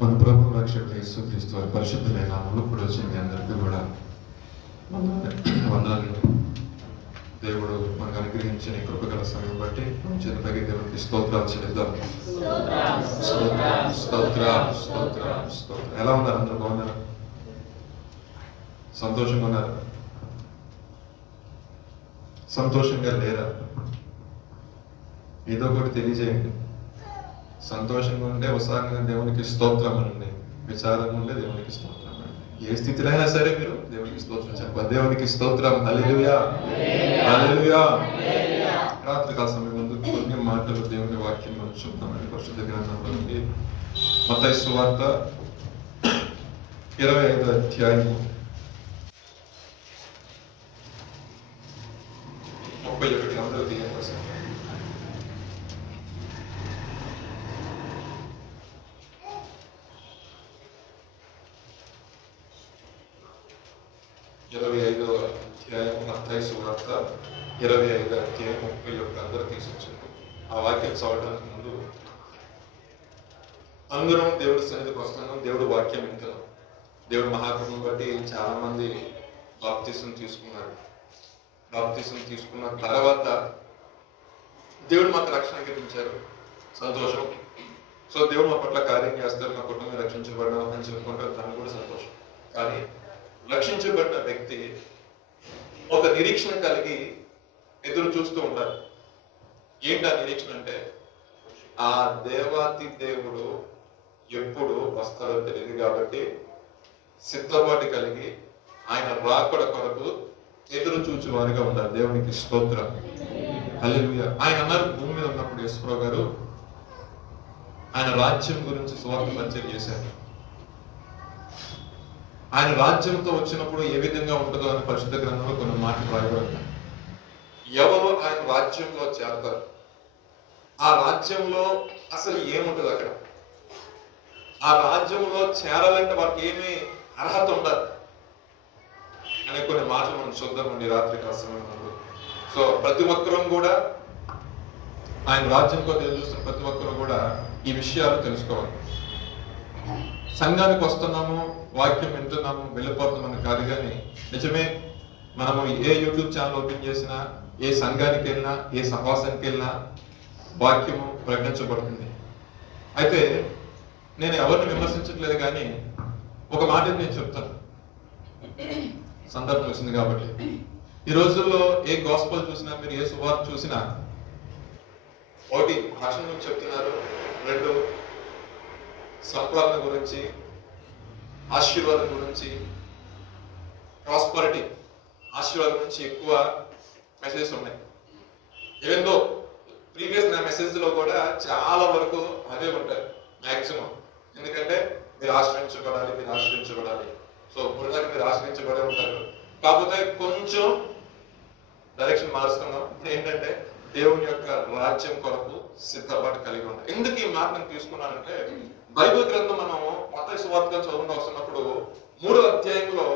మన ప్రభు రక్షకుడు యేసుక్రీస్తు వారి పరిశుద్ధమైన నామములో ఇప్పుడు వచ్చిన మీ అందరికీ కూడా వందనాలు. దేవుడు మనకు అనుగ్రహించిన ఈ కృపగల సమయం బట్టి చిన్నపైకి దేవునికి స్తోత్రాలు చెల్లిద్దాం. ఎలా ఉన్నారు? అందరూ బాగున్నారు? సంతోషంగా ఉన్నారు? సంతోషంగా లేరా? ఏదో ఒకటి తెలియజేయండి. సంతోషంగా ఉంటే ఉత్సాహంగా దేవునికి స్తోత్రం అనండి, విచారంగా ఉంటే దేవునికి స్తోత్రం అనండి. ఏ స్థితిలో అయినా సరే మీరు దేవునికి స్తోత్రం చెప్పాలి. దేవునికి స్తోత్రం. హల్లెలూయా, హల్లెలూయా. రాత్రికాల సమయం ముందు కొన్ని మాటలు దేవుని వాక్యం మనం చూద్దామని పరిశుద్ధ గ్రంథంలో నుండి మత్తయి సువార్త 25వ అధ్యాయము 31 అందరూ తీయండి. 25వ అధ్యాయం మత్తయి సువార్త 25వ అధ్యాయం 31 అందరూ తీసుకొచ్చారు. ఆ వాక్యం చదవడానికి ముందు అందరం దేవుడి సన్నిధికి వస్తున్నాం, దేవుడు వాక్యం వింటున్నాం. దేవుడు మహాకృపను బట్టి చాలా మంది బాప్తిసం తీసుకున్నారు. బాప్తిసం తీసుకున్న తర్వాత దేవుడు మాకు రక్షణ కల్పించారు. సంతోషం. సో దేవుడు మా పట్ల కార్యం చేస్తారు, మా కుటుంబం రక్షించబడడం అని చెప్పుకుంటారు, దానికి కూడా సంతోషం. కానీ రక్షించబడిన వ్యక్తి ఒక నిరీక్షణ కలిగి ఎదురు చూస్తూ ఉంటారు. ఏంటి ఆ నిరీక్షణ అంటే, ఆ దేవాతి దేవుడు ఎప్పుడు వస్తాడో తెలియదు కాబట్టి సిద్ధపాటు కలిగి ఆయన రాకడ కొరకు ఎదురు చూచు వారిగా ఉండాలి. దేవునికి స్తోత్రం. హల్లెలూయా. ఆయన అన్నారు, భూమి మీద ఉన్నప్పుడు యేసుప్రభువు గారు ఆయన రాజ్యం గురించి సువార్త పరిచయం చేశారు. ఆయన రాజ్యంతో వచ్చినప్పుడు ఏ విధంగా ఉంటుందో అని పరిశుద్ధ గ్రంథంలో కొన్ని మాటలు రాయబడతాయి. ఎవరు ఆయన రాజ్యంలో చేరతారు, ఆ రాజ్యంలో అసలు ఏముంటుంది, అక్కడ ఆ రాజ్యంలో చేరాలంటే వారికి ఏమీ అర్హత ఉండదు అనే కొన్ని మాటలు మనం చూద్దామండి రాత్రి కాస్త. సో ప్రతి ఒక్కరూ కూడా ఆయన రాజ్యం కోసం చూస్తున్న ప్రతి ఒక్కరూ కూడా ఈ విషయాలు తెలుసుకోవాలి. సంఘానికి వస్తున్నాము, వాక్యం వింటున్నాము, వెళ్ళిపోతున్నామని కాదు. కానీ నిజమే, మనము ఏ యూట్యూబ్ ఛానల్ ఓపెన్ చేసినా, ఏ సంఘానికి వెళ్ళినా, ఏ సహవాసానికి వెళ్ళినా వాక్యము ప్రకటించబడుతుంది. అయితే నేను ఎవరిని విమర్శించట్లేదు, కానీ ఒక మాట నేను చెప్తాను, సందర్భం వచ్చింది కాబట్టి. ఈ రోజుల్లో ఏ గాస్పెల్ చూసినా, మీరు ఏ సువార్త చూసినా, ఒకటి రక్షణ గురించి చెప్తున్నారు, రెండు సంపాదన గురించి, ఆశీర్వాదం గురించి, ప్రాస్పరిటీ, ఆశీర్వాదం గురించి ఎక్కువ మెసేజెస్ ఉన్నాయి. ఏదో ప్రీవియస్ నా మెసేజ్ లో కూడా చాలా వరకు అవే ఉంటాయి మ్యాక్సిమం. ఎందుకంటే మీరు ఆశ్రయించబడాలి, మీరు ఆశ్రయించబడాలి. సో ఇప్పుడు దాకా మీరు ఆశ్రయించబడే ఉంటారు. కాకపోతే కొంచెం డైరెక్షన్ మారుస్తున్నాం. ఏంటంటే దేవుని యొక్క రాజ్యం కొరకు సిద్ధపాటు కలిగి ఉన్నాయి. ఎందుకు ఈ మాట నేను తీసుకున్నానంటే, బైబిల్ గ్రంథం మనము మత్తయి సువార్త చదువుకుంటూ వస్తున్నప్పుడు 3వ అధ్యాయంలో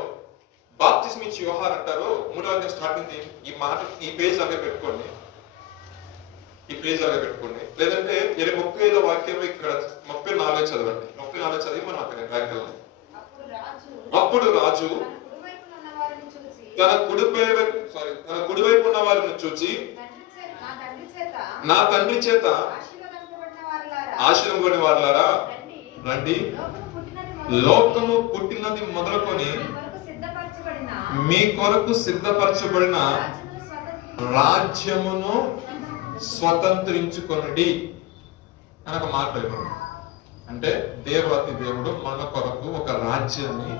బాప్తిస్మం ఇచ్చే యోహాను అంటారు. 3వ అధ్యాయం స్టార్టింగ్ ఈ మాట ఈ పేజ్ లాగా పెట్టుకోండి, ఈ పేజ్ లాగా పెట్టుకోండి. లేదంటే 35వ వాక్యం ఇక్కడ 34 చదవండి. 34 చదివి మనం అక్కడ బ్యాక్ వెళ్ళాలి. అప్పుడు రాజు తన కుడివైపు ఉన్న వారిని చూచి, నా తండ్రి చేత ఆశీర్వదింపబడిన వారలారా రండి, లోకము పుట్టినది మొదలుకొని మీ కొరకు సిద్ధపరచబడిన రాజ్యమును స్వతంత్రించుకొనుడి అని ఒక మాట అయిపోయింది. అంటే దేవాతి దేవుడు మన కొరకు ఒక రాజ్యాన్ని,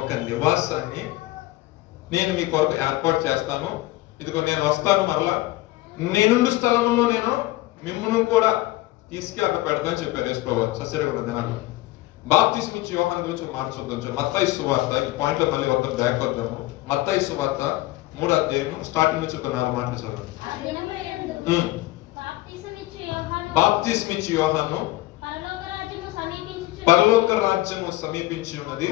ఒక నివాసాన్ని నేను మీ కొరకు ఏర్పాటు చేస్తాను. ఇదిగో నేను వస్తాను, మరలా నేనుండు స్థలంలో నేను మిమ్మల్ని కూడా తీసుకెళ్ళి అక్కడ పెడతానని చెప్పారు యేసుప్రభువు సస్యరగొండ దినాలు. బాప్తిస్మం ఇచ్చే యోహాను గురించి మార్చొద్దాం. మత్తయి సువార్త, ఈ పాయింట్ లో మళ్ళీ వద్దాం, బ్యాక్ వద్దాము. మత్తయి సువార్త 3వ అధ్యాయం స్టార్టింగ్ నుంచి ఒక 4 మాటలు చదవండి. బాప్తిస్మం ఇచ్చే యోహాను పరలోక రాజ్యము సమీపించి ఉన్నది.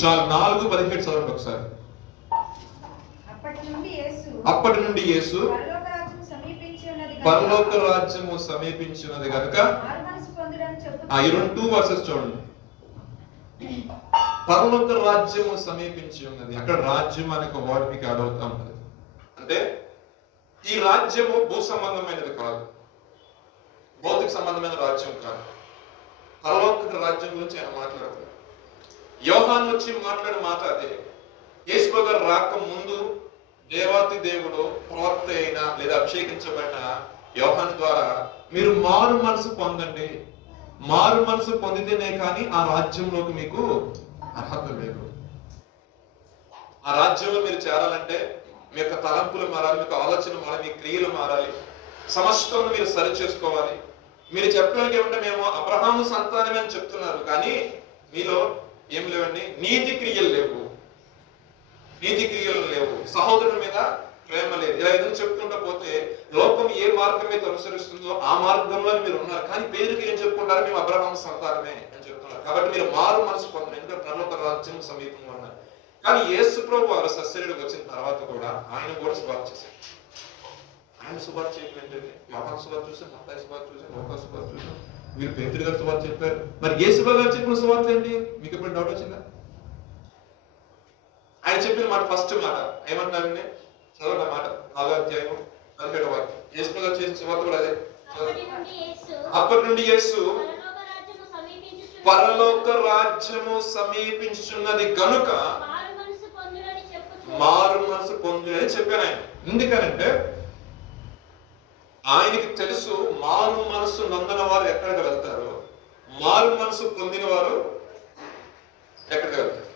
చాలు 4:17 చదవండి ఒకసారి. అప్పటి నుండి యేసు పరలోక రాజ్యము సమీపించినది కనుక ఈ 2 వర్సెస్ చూడండి. పరలోక రాజ్యము సమీపించి ఉన్నది. అక్కడ రాజ్యం అనే ఒక వర్డ్ మీకు యాడ్ అవుతా ఉన్నది. అంటే ఈ రాజ్యము భూ సంబంధమైనది కాదు, భౌతిక సంబంధమైన రాజ్యం కాదు. పరలోక రాజ్యం గురించి ఆయన మాట్లాడుతున్నారు. యోహాను వచ్చి మాట్లాడే మాట అదే. యేసు గారు రాక ముందు దేవాతి దేవుడు ప్రవక్త అయిన లేదా అభిషేకించబడిన యోహాను ద్వారా మీరు మారు మనసు పొందండి, మారు మనసు పొందితేనే కానీ ఆ రాజ్యంలోకి మీకు అర్హత లేదు. ఆ రాజ్యంలో మీరు చేరాలంటే మీ యొక్క తలంపులు మారాలి, మీకు ఆలోచన మారాలి, మీ క్రియలు మారాలి, సమస్తం మీరు సరి చేసుకోవాలి. మీరు చెప్పడానికి ఏమంటే మేము అబ్రహాము సంతానమే అని చెప్తున్నారు, కానీ మీలో ఏం లేవండి, నీతి క్రియలు లేవు, నీతి క్రియలు లేవు, సహోదరుల మీద ప్రేమ లేదు. ఇలా ఎందుకు చెప్పుకుంటూ పోతే లోకం ఏ మార్గం అయితే అనుసరిస్తుందో ఆ మార్గంలో మీరు ఉన్నారు, కానీ పేరుకి ఏం చెప్పుకుంటారు, మేము అబ్రహాము సంతానమే అని చెప్తున్నారు. కాబట్టి మీరు మారు మనసు పొందరు, ఎందుకంటే పరలోక రాజ్యం సమీపంగా ఉన్నారు. కానీ యేసు ప్రభు వారు సశరీరుడికి వచ్చిన తర్వాత కూడా ఆయన కూడా సువార్త చేశారు. ఆయన సువార్త చేయడం ఏంటంటే యోహాను సువార్త చూసాం, మత్తయి సువార్త చూసాం, లూకా సువార్త చూసాం, వీరు పేతురు గారు సువార్త చెప్పారు. మరి యేసు గారు చెప్పిన సువార్త ఏంటి? మీకు ఎప్పుడు డౌట్ వచ్చిందా? ఆయన చెప్పిన మాట ఫస్ట్ మాట ఏమంటారండి? చదవండి మాట 4వ అధ్యాయం 17వ వాక్యం. యేసు గారు చేసిన సువార్త కూడా అదే. అప్పటి నుండి యేసు పరలోక రాజ్యము సమీపించున్నది కనుక మారు మనసు పొందులని చెప్పాను ఆయన. ఎందుకనంటే ఆయనకి తెలుసు మారు మనసు నొందిన వారు ఎక్కడికి వెళ్తారో, మారు మనసు పొందిన వారు ఎక్కడికి వెళ్తారు.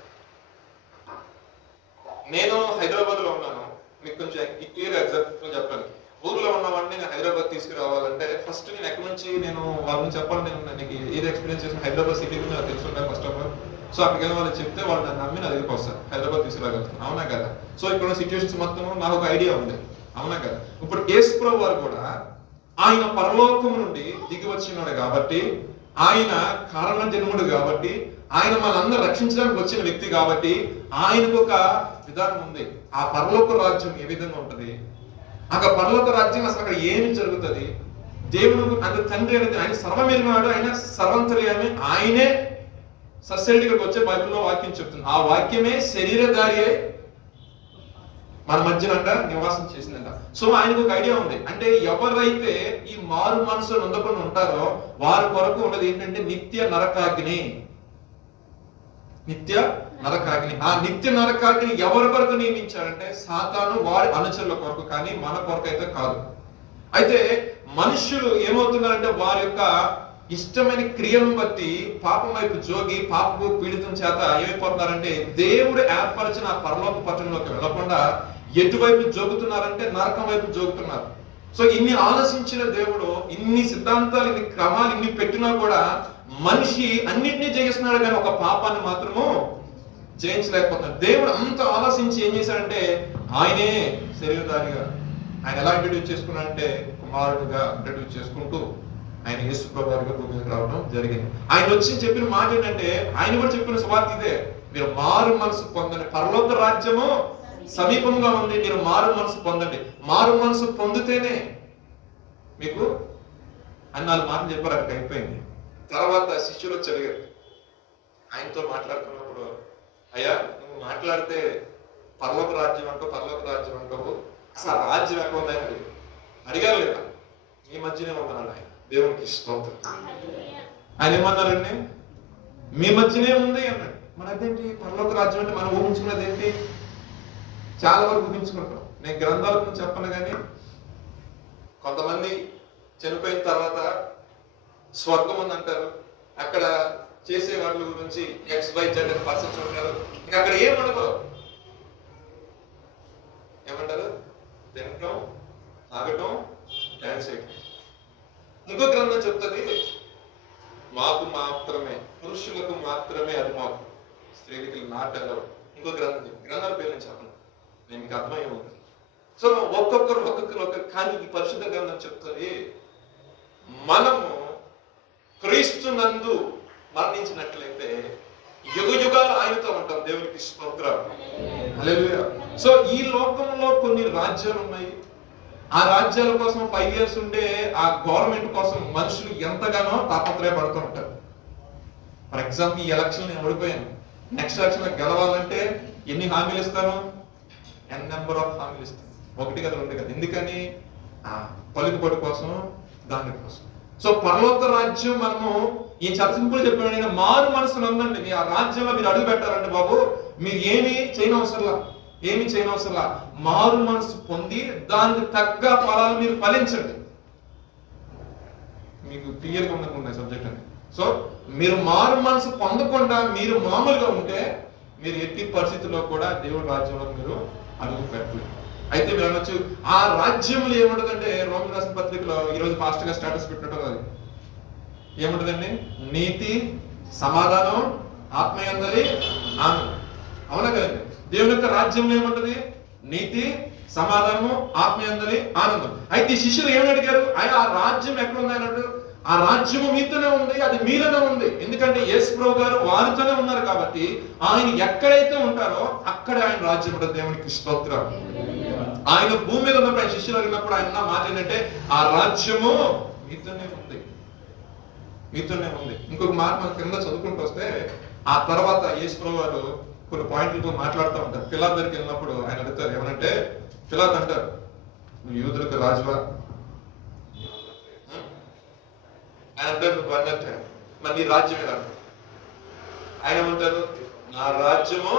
నేను హైదరాబాద్ లో ఉన్నాను, మీకు కొంచెం క్లియర్ ఎగ్జాంపుల్ చెప్పాను. ఊర్లో ఉన్నవాడిని నేను హైదరాబాద్ తీసుకురావాలంటే ఫస్ట్ నేను ఎక్కడి నుంచి నేను వాళ్ళని చెప్పాలి, నేను నీకు ఏది ఎక్స్పీరియన్స్ చేసిన హైదరాబాద్ సిటీ గురించి నాకు తెలుసుంటాను ఫస్ట్ ఆఫ్ ఆల్. సో అక్కడికి వెళ్ళి వాళ్ళు చెప్తే వాళ్ళు నన్ను నమ్మి నా దగ్గరికి వస్తారు, హైదరాబాద్ తీసుకురాగలుగుతాను. అవునా కదా? సో ఇక్కడ సిచ్యువేషన్స్ మొత్తం నాకు ఒక ఐడియా ఉంది. అవునా కదా? ఇప్పుడు యేసు ప్రభు వారు కూడా ఆయన పరలోకం నుండి దిగి వచ్చినాడు కాబట్టి, ఆయన కారణ జన్ముడు కాబట్టి, ఆయన మనందరూ రక్షించడానికి వచ్చిన వ్యక్తి కాబట్టి ఆయనకు ఒక విధానం ఉంది. ఆ పరలోక రాజ్యం ఏ విధంగా ఉంటది, ఆ పరలోక రాజ్యం అసలు అక్కడ ఏమి జరుగుతుంది, దేవుడు అంటే తండ్రి అనేది ఆయన సర్వమెరిగినాడు, ఆయన సర్వంతర్యామి, ఆయనే సశరీరుడికి వచ్చే బైబిల్లో వాక్యం చెప్తుంది. ఆ వాక్యమే శరీరధారి అయి మన మధ్యనంట నివాసం చేసిందంట. సో ఆయనకు ఒక ఐడియా ఉంది. అంటే ఎవరైతే ఈ మారు మనసు నొందకుండా ఉంటారో వారి కొరకు ఉన్నది ఏంటంటే నిత్య నరకాగ్ని. నిత్య నరకాగ్ని. ఆ నిత్య నరకాగ్ని ఎవరి కొరకు నియమించారంటే సాతాను వారి అనుచరుల కొరకు, కానీ మన కొరకు అయితే కాదు. అయితే మనుషులు ఏమవుతున్నారంటే వారి యొక్క ఇష్టమైన క్రియలను బట్టి పాపం వైపు జోగి పాపపు పీడితం చేత ఏమైపోతున్నారంటే దేవుడు ఏర్పరిచిన పరలోక పట్టణంలోకి వెళ్లకుండా ఎటువైపు జోగుతున్నారంటే నరకం వైపు జోగుతున్నారు. సో ఇన్ని ఆలోచించిన దేవుడు ఇన్ని సిద్ధాంతాలు, ఇన్ని క్రమాలు ఇన్ని పెట్టినా కూడా మనిషి అన్నింటినీ జయిస్తున్నాడు, కానీ ఒక పాపాన్ని మాత్రము జయించలేకపోతున్నాడు. దేవుడు అంత ఆలోచించి ఏం చేశాడంటే ఆయనే శరీరధారిగా ఆయన ఎలా ఇంట్రడ్యూస్ చేసుకున్నాడంటే కుమారుడిగా ఇంట్రడ్యూస్ చేసుకుంటూ ఆయన యేసు ప్రభువుగా భూమి మీదకి రావడం జరిగింది. ఆయన వచ్చి చెప్పిన మాట ఏంటంటే ఆయన కూడా చెప్పిన సువార్త ఇదే, మీరు మారు మనసు పొందండి, పరలోక రాజ్యము సమీపంగా ఉంది, మీరు మారు మనసు పొందండి. మారు మనసు పొందితేనే మీకు అన్నాళ్ళు మాటలు చెప్పారు, అక్కడికి అయిపోయింది. తర్వాత శిష్యులు వచ్చి అడిగారు, ఆయనతో మాట్లాడుతున్నప్పుడు, అయ్యా నువ్వు మాట్లాడితే పరలోక రాజ్యం అంటావు, పరలోక రాజ్యం అంటావు, అసలు ఆ రాజ్యం ఎక్కడ ఉందని అడిగారు లేదా? మీ మధ్యనే ఉన్నాడు ఆయన. దేవునికి స్తోత్రం. ఆయన ఏమన్నారండి? మీ మధ్యనే ఉంది అన్నాడు. మన అదేంటి పరలోక రాజ్యం అంటే మనం ఊహించుకున్నది ఏంటి? చాలా వరకు ఊహించుకుంటాం. నేను గ్రంథాల గురించి చెప్పను, కానీ కొంతమంది చనిపోయిన తర్వాత స్వర్గం ఉందంటారు, అక్కడ చేసే వాటి గురించి XYZ పర్సన్స్ ఉంటారు, ఇంకా అక్కడ ఏమనరు, ఏమంటారు? తినటం, తాగటం, డాన్స్ చేయటం. ఇంకో గ్రంథం చెప్తుంది మాకు మాత్రమే, పురుషులకు మాత్రమే అది మాకు, స్త్రీలకి నాట్ అలౌడ్. ఇంకో గ్రంథం గ్రంథాల పేరు నేను చెప్పను, నేను మీకు అర్థమయ్యే ఉంటుంది. సో ఒక్కొక్కరు కానీ ఈ పరిశుద్ధ గ్రంథం చెప్తుంది మనము క్రీస్తునందు మరణించినట్లయితే యుగ యుగాలు ఆయనతో ఉంటాం. దేవునికి స్తోత్రం. హల్లెలూయా. సో ఈ లోకంలో కొన్ని రాజ్యాలు ఉన్నాయి, ఆ రాజ్యాల కోసం 5 years ఉండే ఆ గవర్నమెంట్ కోసం మనుషులు ఎంతగానో తాపత్రయపడుతూ ఉంటారు. ఫర్ ఎగ్జాంపుల్, ఈ ఎలక్షన్ నేను ఓడిపోయాను, నెక్స్ట్ ఎలక్షన్ గెలవాలంటే ఎన్ని హామీలు ఇస్తాను? n నెంబర్ ఆఫ్ హామీలు ఇస్తాను. 1 కదా 2 కదా. ఎందుకని? ఆ పలుకుబడి కోసం, దాని కోసం. సో పరలోక రాజ్యం మనము ఈ చాలా సింపుల్ చెప్పాను, మారు మనసును ఉందండి. మీ ఆ రాజ్యంలో మీరు అడుగు పెట్టాలంటే బాబు, మీరు ఏమి చేయనవసరంలా మారు మనసు పొంది దానికి తగ్గ ఫలాలు మీరు ఫలించండి. మీకు క్లియర్గా ఉండకుండా సబ్జెక్ట్ అని. సో మీరు మారు మనసు పొందకుండా మీరు మామూలుగా ఉంటే మీరు ఎట్టి పరిస్థితుల్లో కూడా దేవుడి రాజ్యంలో మీరు అడుగు పెట్టలేదు. అయితే మీరు అనొచ్చు, ఆ రాజ్యంలో ఏముంటుందంటే, రోమన్ రాసిన పత్రికలో ఈరోజు పాస్టర్ గా స్టేటస్ పెట్టినట్టు అది ఏముంటుందండి? నీతి, సమాధానం, ఆత్మయందలి ఆనందం. అవునా కదండి? దేవుని యొక్క రాజ్యంలో ఏముంటది? నీతి, సమాధానము, ఆత్మయందలి ఆనందం. అయితే ఈ శిష్యులు ఏమని అడిగారు? ఆయన ఆ రాజ్యం ఎక్కడ ఉంది అన్నాడు. ఆ రాజ్యము మీతోనే ఉంది, అది మీలోనే ఉంది. ఎందుకంటే యేసు ప్రభువు గారు వారితోనే ఉన్నారు కాబట్టి ఆయన ఎక్కడైతే ఉంటారో అక్కడ ఆయన రాజ్యం ఉంటుంది. దేవునికి స్తోత్రం. ఆయన భూమి మీద ఉన్నప్పుడు, ఆయన శిష్యులు అడిగినప్పుడు ఆయన మాట ఏంటంటే, ఆ రాజ్యము మీతోనే ఉంది. ఇంకొక మాట మనం కింద చదువుకుంటూ వస్తే, ఆ తర్వాత యేసు ప్రభువు గారు కొన్ని పాయింట్లతో మాట్లాడుతూ ఉంటారు. పిలాతు దగ్గరికి వెళ్ళినప్పుడు ఆయన అడుగుతారు, ఏమనంటే, పిలాతు అంటారు, నువ్వు యూదులకు రాజువా? ఆయన అంటారు, నువ్వు అన్నట్టు మరి నీ రాజ్యం ఎలా? ఆయన ఏమంటారు, నా రాజ్యము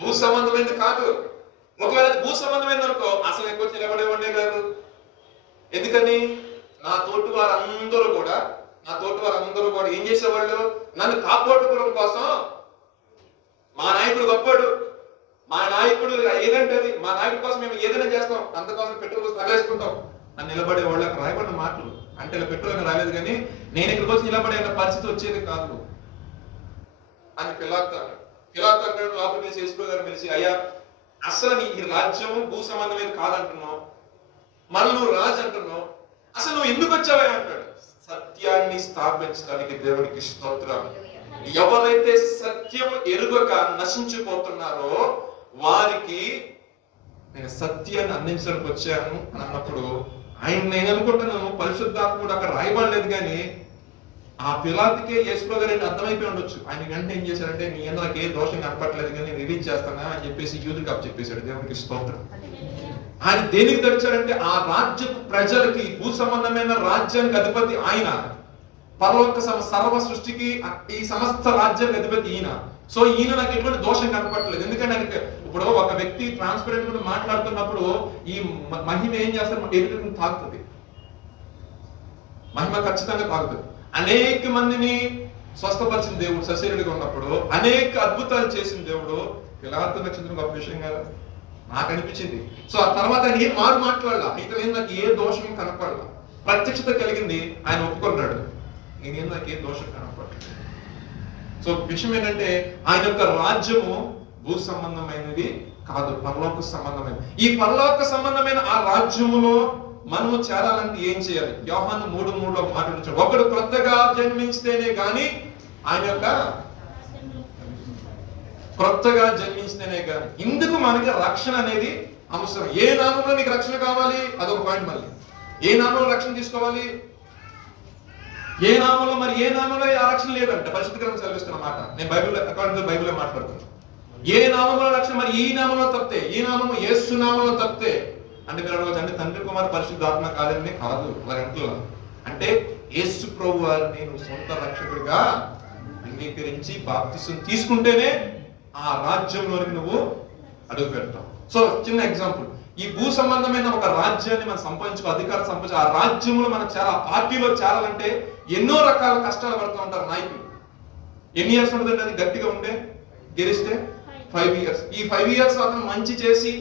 భూ సంబంధమైనది కాదు. ఒకవేళ భూ సంబంధమైనది అనుకో, అసలు ఎక్కువ నిలబడేవాడే కాదు. ఎందుకని? నా తోటి వారందరూ కూడా ఏం చేసేవాళ్ళు? నన్ను కాపాడుకోవడం కోసం, మా నాయకుడు గొప్పడు, మా నాయకుడు ఏదంటే అది, మా నాయకుడి కోసం మేము ఏదైనా చేస్తాం, అంతకోసం పెట్రోల్ కోసం తగలేసుకుంటాం అని నిలబడే వాళ్ళకి రాయబడిన మాటలు. అంటే ఇలా పెట్రోల్ రాలేదు, కానీ నేను ఇక్కడికి వచ్చి నిలబడే పరిస్థితి వచ్చేది కాదు అని పిలాతు అంటాడు. లోపలికి వెళ్ళి యేసు గారు పిలిచి, అయ్యా అసలు నీ ఈ రాజ్యం భూ సంబంధమైనది కాదంటున్నావు, మళ్ళీ నువ్వు రాజు అంటున్నావు, అసలు నువ్వు ఎందుకు వచ్చావా అంటాడు. సత్యాన్ని స్థాపించడానికి దేవునికి స్తోత్రం. ఎవరైతే సత్యం ఎరుగక నశించిపోతున్నారో వారికి నేను సత్యాన్ని అందించడానికి వచ్చాను అని అన్నప్పుడు, నేను అనుకుంటున్నాను పరిశుద్ధాత్ముడు అక్కడ రాయబడలేదు, కానీ ఆ పిలాతుకే యేసు గారు అర్థమైపోయి ఉండొచ్చు. ఆయన వెంటనే ఏం చేశారంటే, నీ నాకు ఏ దోషం కనపట్లేదు కానీ నేను రిలీజ్ చేస్తానా అని చెప్పేసి యూదులకు అప్పచెప్పేశాడు. దేవునికి స్తోత్రం. ఆయన దేనికి తెచ్చాడంటే, ఆ రాజ్య ప్రజలకి, భూ సంబంధమైన రాజ్యానికి అధిపతి ఆయన, పరలోక సర్వ సృష్టికి ఈ సమస్త రాజ్యానికి అధిపతి ఈయన. సో ఈయన నాకు ఎటువంటి దోషం కనపడలేదు. ఎందుకంటే ఆయనకి ఇప్పుడు ఒక వ్యక్తి ట్రాన్స్పరెంట్ గా మాట్లాడుతున్నప్పుడు ఈ మహిమ ఏం చేస్తారు? ఎదుటి తాకుతుంది, మహిమ ఖచ్చితంగా తాకుతుంది. అనేక మందిని స్వస్థపరిచిన దేవుడు సశరీరుడిగా ఉన్నప్పుడు, అనేక అద్భుతాలు చేసిన దేవుడు. పిలాతు నక్షత్రం గొప్ప విషయం కదా నాకు అనిపించింది. సో ఆ తర్వాత ఆయన ఏం మాట్లాడాల, ఇతను నాకు ఏ దోషం కనపడాల, ప్రత్యక్షత కలిగింది. ఆయన ఒప్పుకున్నాడు, నేనేం నాకు ఏ దోషం కనపడలేదు. సో విషయం ఏంటంటే, ఆయన యొక్క రాజ్యము భూ సంబంధమైనది కాదు, పరలోక సంబంధమైనది. ఈ పరలోక సంబంధమైన ఆ రాజ్యములో మనము చేరాలంటే ఏం చేయాలి? యోహాను 3:3లో మాట్లాడుతాడు, ఒకడు క్రొత్తగా జన్మించితేనే గాని ఆయన యొక్క క్రొత్తగా జన్మించితేనే గాని. ఇందుకు మనకి రక్షణ అనేది అవసరం. ఏ నామంలో నీకు రక్షణ కావాలి? అదొక పాయింట్. మళ్ళీ ఏ నామంలో రక్షణ తీసుకోవాలి? ఏ నామంలో? మరి ఏ నామంలో ఆ రక్షణ లేదంటే పరిశుద్ధ గ్రంథం సెలవిస్తున్న మాట. నేను బైబిల్లో మాట్లాడుతున్నాను. ఏ నామంలో రక్షణ? మరి ఈ నామంలో తప్పితే, ఈ నామము యేసు నామంలో తప్పితే అంటే మీరు అడగవచ్చు, అంటే తండ్రి కుమార్ పరిశుద్ధాత్మ కాదని కాదు. అంటే యేసు ప్రభు వారిని నువ్వు సొంత రక్షకుడిగా అంగీకరించి బాప్తిసం తీసుకుంటేనే ఆ రాజ్యంలోనికి నువ్వు అడుగు పెడతావు. సో చిన్న ఎగ్జాంపుల్, ఈ భూ సంబంధమైన ఒక రాజ్యాన్ని మనం అధికారం సంపాదించు, ఆ రాజ్యంలో మనం పార్టీలో చేరాలంటే ఎన్నో రకాల కష్టాలు పడుతూ ఉంటారు నాయకులు. ఎన్ని ఇయర్స్ ఉంటుందండి అది గట్టిగా ఉంటే? గెలిస్తే 5 years. ఈ 5 years అతను మంచి చేసి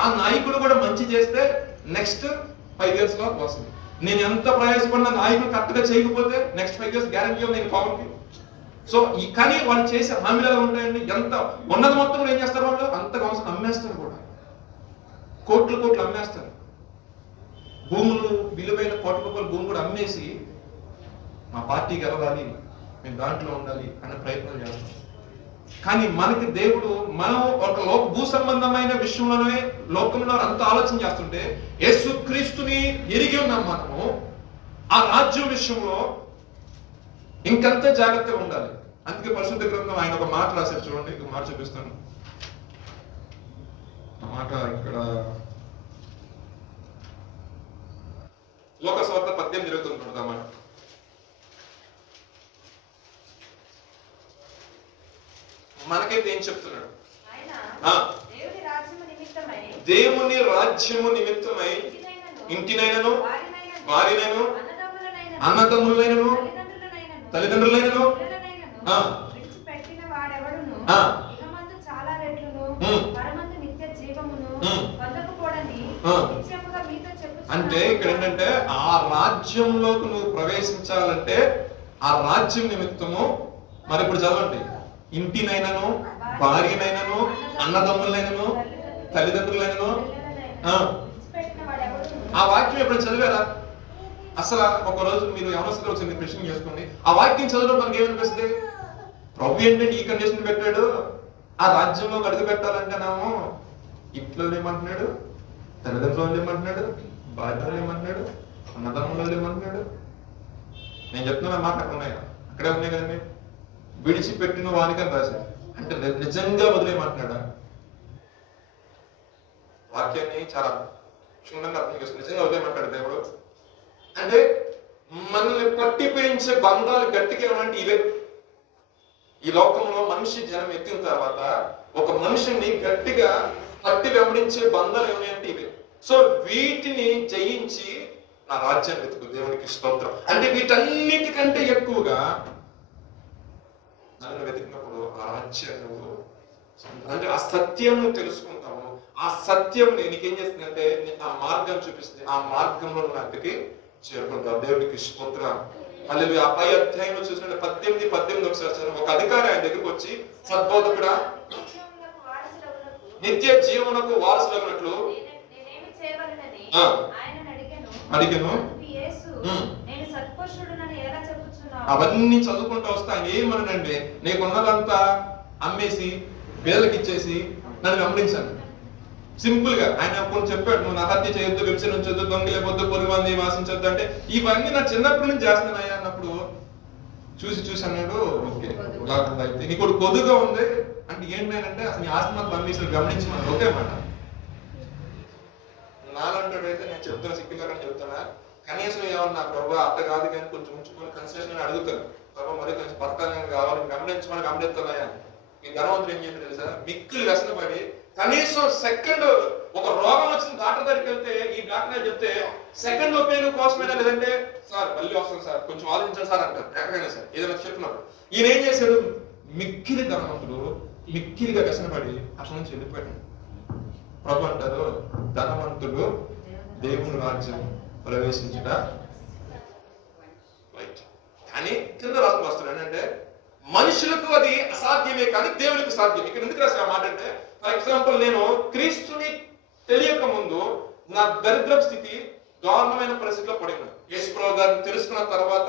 ఆ నాయకుడు కూడా మంచి చేస్తే నెక్స్ట్ 5 years లో వస్తుంది. నేను ఎంత ప్రయాసపడిన నాయకుడు కరెక్ట్ గా చేయకపోతే నెక్స్ట్ 5 years గ్యారంటీ నేను పవర్కి. సో కానీ వాళ్ళు చేసే హామీలు ఎలా ఉంటాయండి? ఎంత ఉన్నది మొత్తం కూడా ఏం చేస్తారు వాళ్ళు? అంతగా అవసరం అమ్మేస్తారు కూడా, కోట్లు అమ్మేస్తారు. భూములు, విలువైన కోట్ల రూపాయల భూమి కూడా అమ్మేసి మా పార్టీ గెలవాలి, మేము దాంట్లో ఉండాలి అనే ప్రయత్నం చేస్తాం. కానీ మనకి దేవుడు, మనం ఒక భూ సంబంధమైన విషయంలోనే లోకంలో అంత ఆలోచన చేస్తుంటే, యేసుక్రీస్తుని ఎరిగి ఉన్నాం మనము. ఆ రాజ్యం విషయంలో ఇంకంత జాగ్రత్తగా ఉండాలి. అందుకే పరిశుద్ధ గ్రంథం ఆయన ఒక మాట రాశారు, చూడండి, ఒక మాట చూపిస్తాను. ఆ మాట ఇక్కడ లోకసువార్త 18:20 అన్నమాట. మనకైతే ఏం చెప్తున్నాడు? దేవుని రాజ్యము నిమిత్తమై ఇంటినైనను, వారినైనను, అన్నదమ్ములైనను, తల్లిదండ్రులైనను అంటే ఇక్కడ ఏంటంటే, ఆ రాజ్యంలోకి నువ్వు ప్రవేశించాలంటే ఆ రాజ్యం నిమిత్తము, మరి ఇప్పుడు చదవండి, ఇంటినైనను, భార్యనైనను, అన్నదమ్ములైనను, తల్లిదండ్రులైనను. ఆ వాక్యం ఎప్పుడు చదివారా? అసలు ఒకరోజు మీరు ఎవరో వచ్చింది ప్రశ్న చేసుకోండి. ఆ వాక్యం చదవడం మనకి ఏమనిపిస్తుంది? ప్రభు ఏంటంటే ఈ కండిషన్ పెట్టాడు, ఆ రాజ్యంలో అడుగు పెట్టాలంటేనేమో ఇంట్లో ఏమంటున్నాడు, తల్లిదండ్రులు ఏమంటున్నాడు, భార్యలు ఏమంటున్నాడు, అన్నదమ్ములు ఏమంటున్నాడు. నేను చెప్తున్నా మాట అక్కడ ఉన్నాయి, అక్కడే ఉన్నాయి కదండి. విడిచిపెట్టిన వానికని రాశాడు. అంటే నిజంగా వదిలేయమంటున్నాడా? వాక్యాన్ని చాలా క్షుణ్ణంగా అర్థం చేసుకుని నిజంగా వదిలేయమంటాడు దేవుడు. అంటే మనల్ని పట్టి పెంచే బంధాలు గట్టిగా ఏమంటే ఇవే. ఈ లోకంలో మనిషి జనం ఎక్కిన తర్వాత ఒక మనిషిని గట్టిగా పట్టి వెంబడించే బంధాలు ఏమైనాయంటే ఇవే. సో వీటిని జయించి నా రాజ్యాన్ని వెతుకు, దేవునికి స్తోత్రం. అంటే వీటన్నిటికంటే ఎక్కువగా నన్ను వెతికినప్పుడు ఆ రాజ్యాన్ని, అంటే ఆ సత్యం తెలుసుకుంటాము. ఆ సత్యం నీకేం చేస్తుందంటే ఆ మార్గం చూపిస్తుంది. ఆ మార్గంలో నాటికి చేరుకుంటావు. దేవునికి స్తోత్రం. మళ్ళీ ఆ పై అధ్యాయంలో చూసినట్టు 18 ఒకసారి ఒక అధికారి ఆయన దగ్గరికి వచ్చి, సద్బోధకుడా, నిత్య జీవనకు వారసులగినట్లు అడిగాను. అవన్నీ చదువుకుంటూ వస్తే ఆయన ఏమనండి, నీకున్నదంతా అమ్మేసి పేదలకు ఇచ్చేసి నన్ను వెంబడించాను. సింపుల్ గా ఆయన కొన్ని చెప్పాడు, నువ్వు హత్య చేయొద్దు, వ్యభిచరించొద్దు, దొంగిలేవద్దు, పొరుగువారిని వాసించొద్దు. అంటే ఇవన్నీ నా చిన్నప్పటి నుంచి చేస్తున్నాయా అన్నప్పుడు చూసి అన్నాడు, ఓకే అయితే నీకు కొద్దుగా ఉంది అంటే ఏంటంటే అసలు నీ ఆత్మహత్య అమ్మేసి గమనించమని ఒకే మాట. నాలంటాడు అయితే నేను చెప్తున్నా, సిక్కిగా చెప్తున్నా, కనీసం ఏమన్నా ప్రభు అట్ట కాదు కానీ కొంచెం ఉంచుకొని కన్సెషన్ అడుగుతాను, ప్రభు మరి కొంచెం పథకాలు కావాలి గమనించమని గమనిస్తున్నాయా. ఈ ధనవంతుడు ఏం చెప్పి తెలుసా, మిక్కులు వ్యసనపడి కనీసం సెకండ్ ఒక రోగం వచ్చిన డాక్టర్ దగ్గరికి వెళ్తే, ఈ డాక్టర్ గారు చెప్తే సెకండ్ ఒపీనియన్ కోసమైనా, లేదంటే సార్ మళ్ళీ వస్తాను సార్ కొంచెం ఆలోచించండి సార్ అంటారు ఎక్కడైనా సార్ ఏదైనా చెప్తున్నారు. ఈయన ఏం చేశాడు, మిక్కిలి ధనవంతుడు మిక్కిలిగా వ్యసనపడి అసలు నుంచి వెళ్ళిపోయాడు. ప్రభు అంటారు, ధనవంతుడు దేవుని రాజ్యం ప్రవేశించుట రైట్. కానీ కింద రాసుకు వస్తాడు ఏంటంటే, మనుషులకు అది అసాధ్యమే కానీ దేవునికి సాధ్యం. ఇక్కడ ఎందుకు రాసిన మాట అంటే, ఫర్ ఎగ్జాంపుల్ నేను క్రీస్తుని తెలియక ముందు నా దరిద్ర స్థితి దారుణమైన పరిస్థితిలో పడింది. యేసుప్రభు గారిని తెలుసుకున్న తర్వాత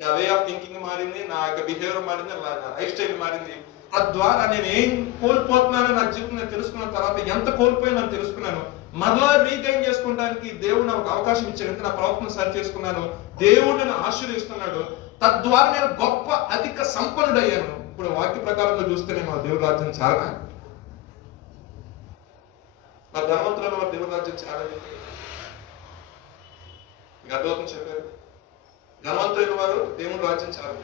నా వే ఆఫ్ థింకింగ్ మారింది, నా యొక్క బిహేవియర్ మారింది, నా లైఫ్ స్టైల్ మారింది. తద్వారా నేను ఏం కోల్పోతున్నానో నా జీవితం నేను తెలుసుకున్న తర్వాత, ఎంత కోల్పోయినా తెలుసుకున్నాను. మరలా రీగైన్ చేసుకోవడానికి దేవుడు నాకు అవకాశం ఇచ్చాడు. ఎంత నా ప్రవర్తన సరి చేసుకున్నాను, దేవుడు నన్ను ఆశీర్వదిస్తున్నాడు. తద్వారా నేను గొప్ప అధిక సంపన్నుడయ్యాను. ఇప్పుడు వాక్య ప్రకారంగా చూస్తే నేను దేవుడి రాజ్యం చాలా, నా ధనవంతులను దేవుడి రాజ్యం చాలా అర్థమవుతుంది చెప్పారు. ధనవంతులైన వారు దేవుడి రాజ్యం చాలా.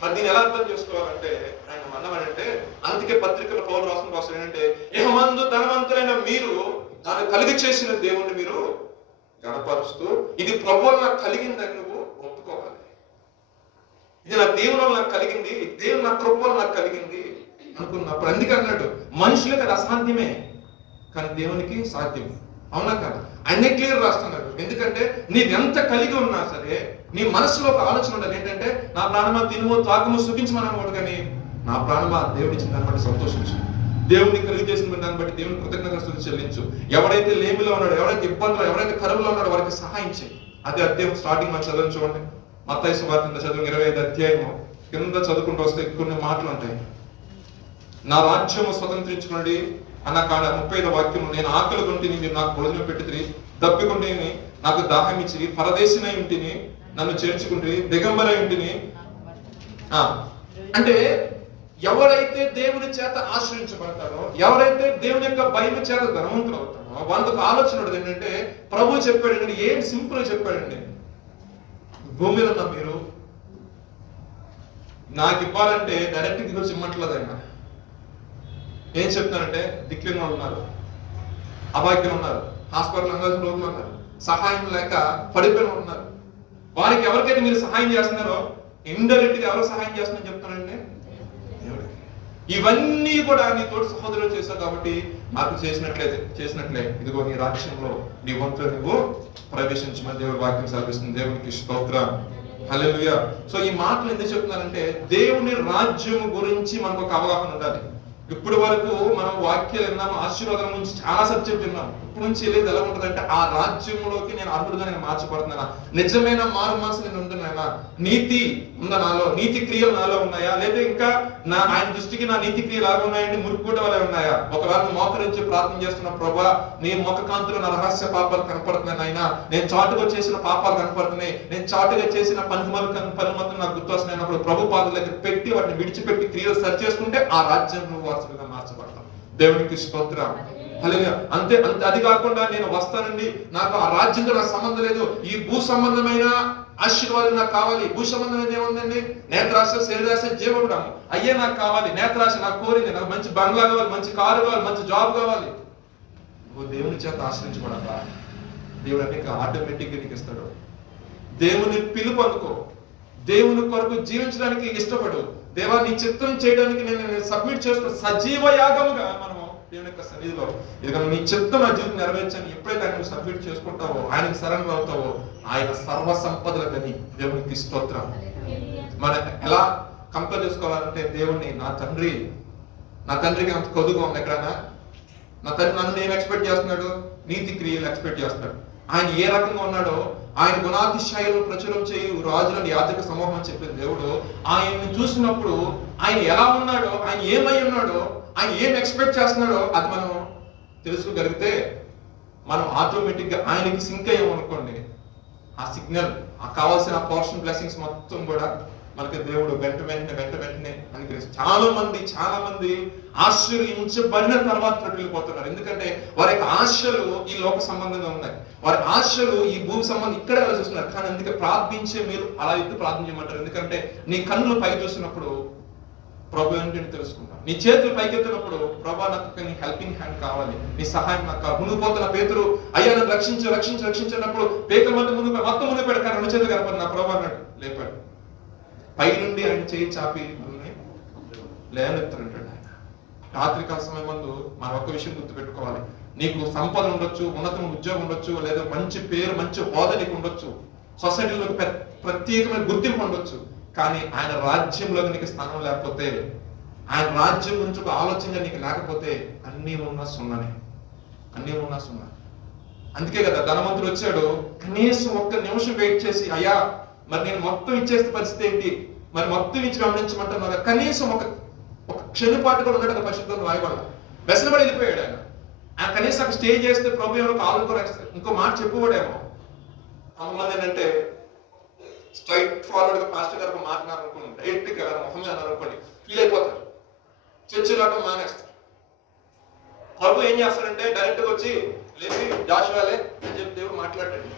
మరి దీన్ని ఎలా అర్థం చేసుకోవాలంటే, ఆయన అన్నవాడంటే, అందుకే పత్రికల పౌలు రాసిన కోసం ఏంటంటే, ఇహమందు ధనవంతులైన మీరు దాన్ని కలిగి చేసిన దేవుణ్ణి మీరు గణపరుస్తూ, ఇది ప్రభువు నాకు కలిగిందని నువ్వు ఒప్పుకోవాలి. ఇది నా దేవుని వల్ల నాకు కలిగింది, దేవుడు నా కృప వల్ల నాకు కలిగింది అనుకున్నప్పుడు, అందుకే అన్నాడు మనుషులకు అది అసాధ్యమే కానీ దేవునికి సాధ్యం. అవునా కాదు? అన్ని క్లియర్ రాస్తున్నారు. ఎందుకంటే నీవెంత కలిగి ఉన్నా సరే నీ మనసులో ఒక ఆలోచన ఉండదు ఏంటంటే, నా ప్రాణమా తినుము తాగుము సుఖించమని అనమాట, కానీ నా ప్రాణమా దేవుడి ఇచ్చిన దాన్ని బట్టి సంతోషించు, దేవుడిని కలిగి చేసిన దాన్ని బట్టి దేవుని కృతజ్ఞతగా స్తుతి చెల్లించు. ఎవరైతే లేమిలో ఉన్నాడో, ఎవరైతే ఇబ్బందులు, ఎవరైతే కరువులో ఉన్నాడో వారికి సహాయం చేయి. అదే అధ్యాయం స్టార్టింగ్ మనం చదవని చూడండి, మత్తయి సువార్త చదువు 25వ అధ్యాయము కింద చదువుకుంటూ వస్తే కొన్ని మాటలు ఉంటాయి. నా రాజ్యము స్వతంత్రించుకోండి అన్న కాడ 35వ వాక్యం, నేను ఆకలి కొంటిని మీరు నాకు భోజనం పెట్టితిరి, దప్పికొంటిని నాకు దాహం ఇచ్చిరి, పరదేశినై ఇంటిని నన్ను చేర్చుకుంటే, దిగంబర ఇంటిని. అంటే ఎవరైతే దేవుని చేత ఆశ్రయించబడతారో, ఎవరైతే దేవుని యొక్క భయం చేత ధనవంతులు అవుతారో, వాళ్ళకు ఆలోచన ఏంటంటే ప్రభు చెప్పాడండి, ఏం సింపుల్ చెప్పాడండి, భూమి మీద ఉన్న మీరు నాకు ఇవ్వాలంటే డైరెక్ట్ దిగొచ్చి ఇమ్మట్లేదు ఆయన. ఏం చెప్తానంటే దిక్కులు ఉన్నారు, అభాగ్యం ఉన్నారు, హాస్పిటల్ అందాల్సిన రోజులు ఉన్నారు, సహాయం లేక పడిపోయిన ఉన్నారు. వారికి ఎవరికైతే మీరు సహాయం చేస్తున్నారో ఇండైరెక్ట్ గా ఎవరు సహాయం చేస్తున్నారని చెప్తానండి, ఇవన్నీ కూడా నీ తోటి సహోదరులు చేశావు కాబట్టి నాకు చేసినట్లే ఇదిగో నీ రాజ్యంలో నీ వంతులో నువ్వు ప్రవేశించమని దేవుడి వాక్యం సాధిస్తుంది. దేవునికి స్తోత్రం, హల్లెలూయా. సో ఈ మాటలు ఎందుకు చెప్తున్నారంటే దేవుని రాజ్యం గురించి మనకు ఒక అవగాహన ఉండాలి. ఇప్పటి వరకు మనం వాక్యాలు విన్నాము, ఆశీర్వాదం నుంచి చాలా సబ్జెక్ట్ విన్నాం. ఇప్పటి నుంచి వెళ్ళేది ఎలా ఉంటుందంటే ఆ రాజ్యంలోకి నేను అర్హుడుగా నేను మార్చబడుతున్నానా, నిజమైన మారు మనసు నేను ఉంటున్నానా, నీతి ఉందా నాలో, నీతి క్రియలు నాలో ఉన్నాయా, లేదా ఇంకా ఆయన దృష్టికి నా నీతి క్రియలు లాగా ఉన్నాయండి మురుక్కుట వల్ల ఉన్నాయా. ఒకవేళ మోకరించి ప్రార్థన చేస్తున్న ప్రభా నీ ముఖ కాంతిలో నా రహస్య పాపాలు కనపడుతున్నాయి ఆయన, నేను చాటుగా చేసిన పాపాలు కనపడుతున్నాయి, నేను చాటుగా చేసిన పనిమతులు నాకు గుర్తొస్తున్నాయినప్పుడు ప్రభు పాదాల దగ్గర పెట్టి వాటిని విడిచిపెట్టి క్రియలు సరి చేసుకుంటే ఆ రాజ్యంలో వారసులుగా మార్చబడతాం. దేవునికి స్తోత్రం, హల్లెలూయా. అంతే అది కాకుండా నేను వస్తానండి, నాకు ఆ రాజ్యంతో నాకు సంబంధం లేదు, ఈ భూ సంబంధమైన ఆశీర్వాదం నాకు కావాలి. భూ సంబంధమైన ఏముందండి, నేత్రాశ, శరీరాశ, జీవగుణము అయ్యే నాకు కావాలి. నేత్రాశ నాకు కోరింది, నాకు మంచి బంగ్లా కావాలి, మంచి కారు కావాలి, మంచి జాబ్ కావాలి. నువ్వు దేవుని చేత ఆశ్రయించబడాలా, దేవుడు అన్ని ఆటోమేటిక్ గా నీకు ఇస్తాడు. దేవుని పిలుపు అనుకో, దేవుని కొరకు జీవించడానికి ఇష్టపడు, దేవా నీ చిత్తం చేయడానికి నేను సబ్మిట్ చేస్తూ సజీవ యాగముగా మనము దేవుని యొక్క సన్నిధిలో ఇదిగో నీ చిత్తం నా జీవితం నెరవేర్చని ఎప్పుడైతే ఆయన సబ్మిట్ చేసుకుంటావో, ఆయనకు సరెండర్ అవుతావో, ఆయన సర్వ సంపదల గని. దేవునికి స్తోత్రం. మనం ఎలా కంపేర్ చేసుకోవాలంటే దేవుణ్ణి నా తండ్రికి అంత కొద్దుగా ఉంది ఎక్కడైనా. నా తండ్రి నన్ను ఏం ఎక్స్పెక్ట్ చేస్తున్నాడు, నీతి క్రియలు ఎక్స్పెక్ట్ చేస్తున్నాడు. ఆయన ఏ రకంగా ఉన్నాడో, ఆయన గుణాతిశయాలను ప్రచురం చేయు రాజులను యాజక సమూహం అని చెప్పిన దేవుడు ఆయన్ని చూసినప్పుడు ఆయన ఎలా ఉన్నాడో, ఆయన ఏమై ఉన్నాడో, ఆయన ఏం ఎక్స్పెక్ట్ చేస్తున్నాడో అది మనం తెలుసుకోగలిగితే మనం ఆటోమేటిక్ గా ఆయనకి సింక్ అయ్యామనుకోండి, ఆ సిగ్నల్, ఆ కావాల్సిన పోర్షన్ బ్లెస్సింగ్స్ మొత్తం కూడా మనకి దేవుడు వెంట వెంటనే అనుగ్రహిస్తారు. చాలా మంది ఆశ్చర్యించబడిన తర్వాత వెళ్ళిపోతున్నారు. ఎందుకంటే వారి యొక్క ఆశలు ఈ లోక సంబంధంగా ఉన్నాయి, వారి ఆశలు ఈ భూమి సంబంధం ఇక్కడే ఆలోచిస్తున్నారు. కానీ అందుకే ప్రార్థించే మీరు అలా ఎత్తు ప్రార్థన చేయమంటారు. ఎందుకంటే నీ కన్నులు పైకి చూసినప్పుడు ప్రభు ఏంటంటే తెలుసుకుంటాం, నీ చేతులు పైకెత్తినప్పుడు ప్రభా నాకు నీ హెల్పింగ్ హ్యాండ్ కావాలి, నీ సహాయం నాకు కావాలి. మునిగిపోతున్న పేతురు అయ్యా నన్ను రక్షించినప్పుడు పేతుల మధ్య మొత్తం మునిగిపోయాడు, కానీ రెండు చేతులు కనపడి నా ప్రభా అన్నాడు, లేపాడు. పై నుండి ఆయన చేయి చాపి మనల్ని లేవనెత్తారంటాడు ఆయన. రాత్రికాల సమయం ముందు మనం ఒక్క విషయం గుర్తుపెట్టుకోవాలి, నీకు సంపద ఉండొచ్చు, ఉన్నతమైన ఉద్యోగం ఉండొచ్చు, లేదా మంచి పేరు, మంచి హోదా నీకు ఉండొచ్చు, సొసైటీలో ప్రత్యేకమైన గుర్తింపు ఉండొచ్చు, కానీ ఆయన రాజ్యంలో నీకు స్థానం లేకపోతే, ఆయన రాజ్యం గురించి ఒక ఆలోచన నీకు లేకపోతే అన్నీ ఉన్నా సున్నానే. అందుకే కదా ధనవంతుడు వచ్చాడు, కనీసం ఒక్క నిమిషం వెయిట్ చేసి అయ్యా మరి నేను మొత్తం ఇచ్చేస్తే పరిస్థితి ఏంటి, మరి మొత్తం ఇచ్చి గమనించమంటున్నా, కనీసం ఒక క్షణపాటు కూడా ఉన్నట్టు పరిశుద్ధంగా రాయబడాలి. వెసలబడి వెళ్ళిపోయాడు ఆయన కనీసం అక్కడ స్టే చేస్తే ప్రభు ఎవరు ఆలోచన ఇంకో మాట చెప్పుకోడేమో. కొంతమంది ఏంటంటే స్ట్రైట్ ఫార్వర్డ్ గా పాస్టర్ గారు మాట్లాడాలనుకోండి, డైరెక్ట్ గా మొహం అన్నారనుకోండి, ఫీల్ అయిపోతారు, చర్చ రావడం మానేస్తారు. ప్రభు ఏం చేస్తాడంటే డైరెక్ట్ గా వచ్చి లేచి జాషువాలే అని చెప్పి దేవుడు మాట్లాడాడు.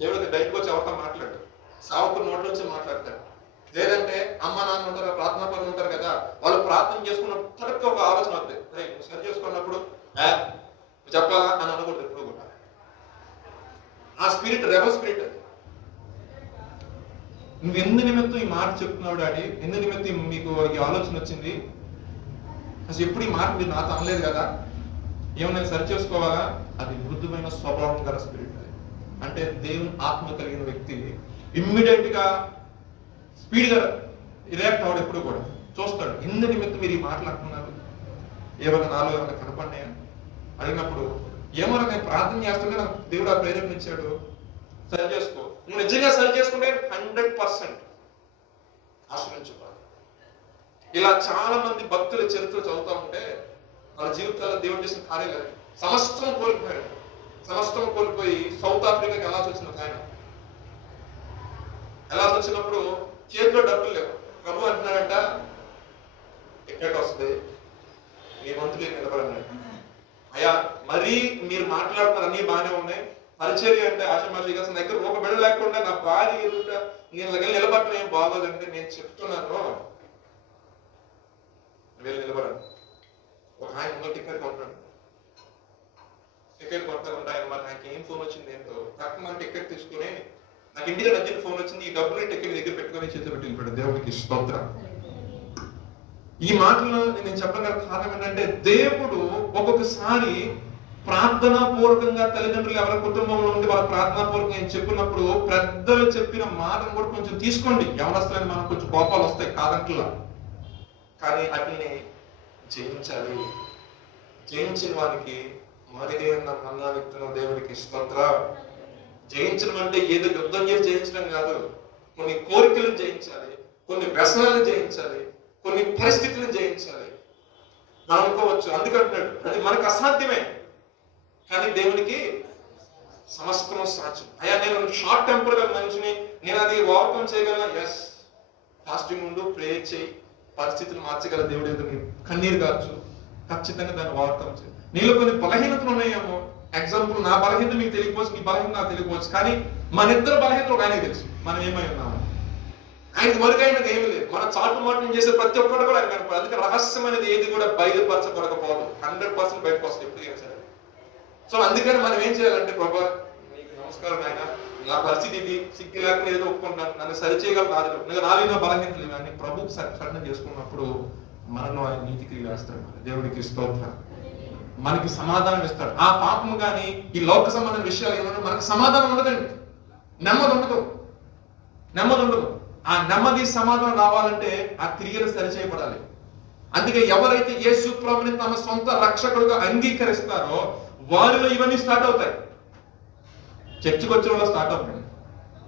దేవుడికి డైరెక్ట్ వచ్చి ఎవరితో మాట్లాడు, సావుకు నోట్ల నుంచి మాట్లాడతాడు. లేదంటే అమ్మ నాన్న ఉంటారు, ప్రార్థనా పనులు ఉంటారు కదా, వాళ్ళు ప్రార్థన చేసుకున్నప్పుడు తడక ఒక ఆలోచన వస్తుంది, నువ్వు సరి చేసుకున్నప్పుడు చెప్పాలా అని అనకూడదు. ఎప్పుడు కూడా ఆ స్పిరిట్ రెబల్ స్పిరిట్ అది. నువ్వు ఎందు నిమిత్తం ఈ మాట చెప్తున్నావు డాడీ, ఎందు నిమిత్తం మీకు ఈ ఆలోచన వచ్చింది, అసలు ఎప్పుడు ఈ మాట మీరు నాతో అనలేదు కదా, ఏమన్నా సరి చేసుకోవాలా, అది మృదువైన స్వభావం గల స్పిరిట్ అది. అంటే దేవుని ఆత్మ కలిగిన వ్యక్తి ఇమ్మీడియట్ గా స్పీడ్ గా రియాక్ట్ అవడం ఎప్పుడు కూడా చూస్తాడు. ఎందు నిమిత్తం మీరు ఈ మాట్లాడుతున్నారు, ఏమైనా నాలో ఏమైనా కనపడినాయా అడిగినప్పుడు, ఏమన్నా నేను ప్రార్థన చేస్తుంటే నాకు దేవుడు ఆ ప్రేరణ ఇచ్చాడు, సరి చేసుకో. నువ్వు నిజంగా సరి చేసుకుంటే 100% ఆశ్రయించుకోవాలి. ఇలా చాలా మంది భక్తుల చరిత్ర చదువుతూ ఉంటే వాళ్ళ జీవితాల్లో దేవుడు చేసిన కార్యాలు సమస్తం కోల్పోయాడు. సమస్తం కోల్పోయి సౌత్ ఆఫ్రికాకి వెళ్ళాల్సి వచ్చింది ఆయన. వెళ్ళాల్సి వచ్చినప్పుడు చేతిలో డబ్బులు లేవు. ప్రభు అంటున్నాడంట, టికెట్ వస్తుంది, మీ మంత్రులు నిలబడన్నాడు. అయ్యా మరీ మీరు మాట్లాడుతున్నారు అన్ని బాగానే ఉన్నాయి, పరిచర్య అంటే ఆశమాషి కాసిన దగ్గర ఒక బిడ్డ లేకుండా నా భార్య ఎదుట నేను నిలబడటం ఏం బాగోదంటే నేను చెప్తున్నాను, వీళ్ళు నిలబడాలి. ఒక ఆయన ముందు టికెట్ కొంటాడు. టికెట్ కొట్టకుండా ఆయన మరి నాకు ఏం ఫోన్ వచ్చింది ఏంటో తక్కువ మన టికెట్ తీసుకుని నాకు ఇంటికి నచ్చిన ఫోన్ వచ్చింది, ఈ డబ్బుని టికెట్ దగ్గర పెట్టుకుని చేతిలో పెట్టి వెళ్ళిపోయాడు. దేవుడికి స్తోత్రం. ఈ మాటలు నేను చెప్పగల కారణం ఏంటంటే దేవుడు ఒక్కొక్కసారి ప్రార్థనా పూర్వకంగా తల్లిదండ్రులు ఎవరి కుటుంబంలో ఉండి వాళ్ళ ప్రార్థనా పూర్వకంగా చెప్పినప్పుడు పెద్దలు చెప్పిన మాటను కూడా కొంచెం తీసుకోండి. ఎవరొస్తాయని మనకు కొంచెం కోపాలు వస్తాయి కాదంట్లా, కానీ వాటిని జయించాలి. జయించిన వారికి మరిగైన మన్నానిస్తున్న దేవుడికి స్తోత్రం. జయించడం అంటే ఏదో యుద్ధం చేసి జయించడం కాదు. కొన్ని కోరికలను జయించాలి, కొన్ని వ్యసనాలను జయించాలి, కొన్ని పరిస్థితులను జయించాలి. మనం అనుకోవచ్చు అందుకంటున్నాడు అది మనకు అసాధ్యమే, కానీ దేవునికి సమస్తము సాధ్యం. అయ్యా నేను షార్ట్ టెంపర్ గా మనిషిని, నేను అది ఓవర్కమ్ చేయగలను. ఎస్, ఫాస్టింగ్ ఉండు, ప్రేయర్ చేయి, పరిస్థితులు మార్చగల దేవుడు ఎదురు కన్నీరు కావచ్చు, ఖచ్చితంగా దాన్ని ఓవర్కమ్ చేయి. నీలో కొన్ని బలహీనతలు ఉన్నాయేమో. ఎగ్జాంపుల్, నా బలహీనత మీకు తెలియకపోవచ్చు, మీ బలహీనత నాకు తెలియకపోవచ్చు, కానీ మన ఇద్దరు బలహీనతలు ఆయనకి తెలుసు. మనం ఏమై ఉన్నాము, ఆయనకు మరుగైనది ఏమి లేదు. మన చాటు మాటలు చేసే ప్రతి ఒక్కటి కూడా ఆయన కనపడదు. అందుకే రహస్యం అనేది ఏది కూడా బయలుపరచబడకపోదు, 100% బయటకు వస్తుంది ఎప్పుడు సరే. సో అందుకని మనం ఏం చేయాలంటే, ప్రభా నీకు నమస్కారం ఆయన, నా పరిస్థితి ఇది, సిగ్గు లేకుండా ఏదో ఒప్పుకుంటాను, నన్ను సరిచేయగల కాదు, నాలుగు బలహీనతలు కానీ ప్రభుకు సరణ చేసుకున్నప్పుడు మనలో ఆయన నీతికి వేస్తాడు. దేవుడికి స్తోత్రం. మనకి సమాధానం ఇస్తాడు. ఆ పాపము కానీ ఈ లోక సంబంధ విషయాలు ఏమన్నా మనకు సమాధానం ఉండదండి, నెమ్మది ఉండదు. ఆ నెమ్మది సమాధానం రావాలంటే ఆ క్రియలు సరిచేయబడాలి. అందుకే ఎవరైతే యేసు ప్రభువుని తమ సొంత రక్షకుడుగా అంగీకరిస్తారో వారిలో ఇవన్నీ స్టార్ట్ అవుతాయి. చర్చికి వచ్చిన వాళ్ళు స్టార్ట్ అవుతాయి.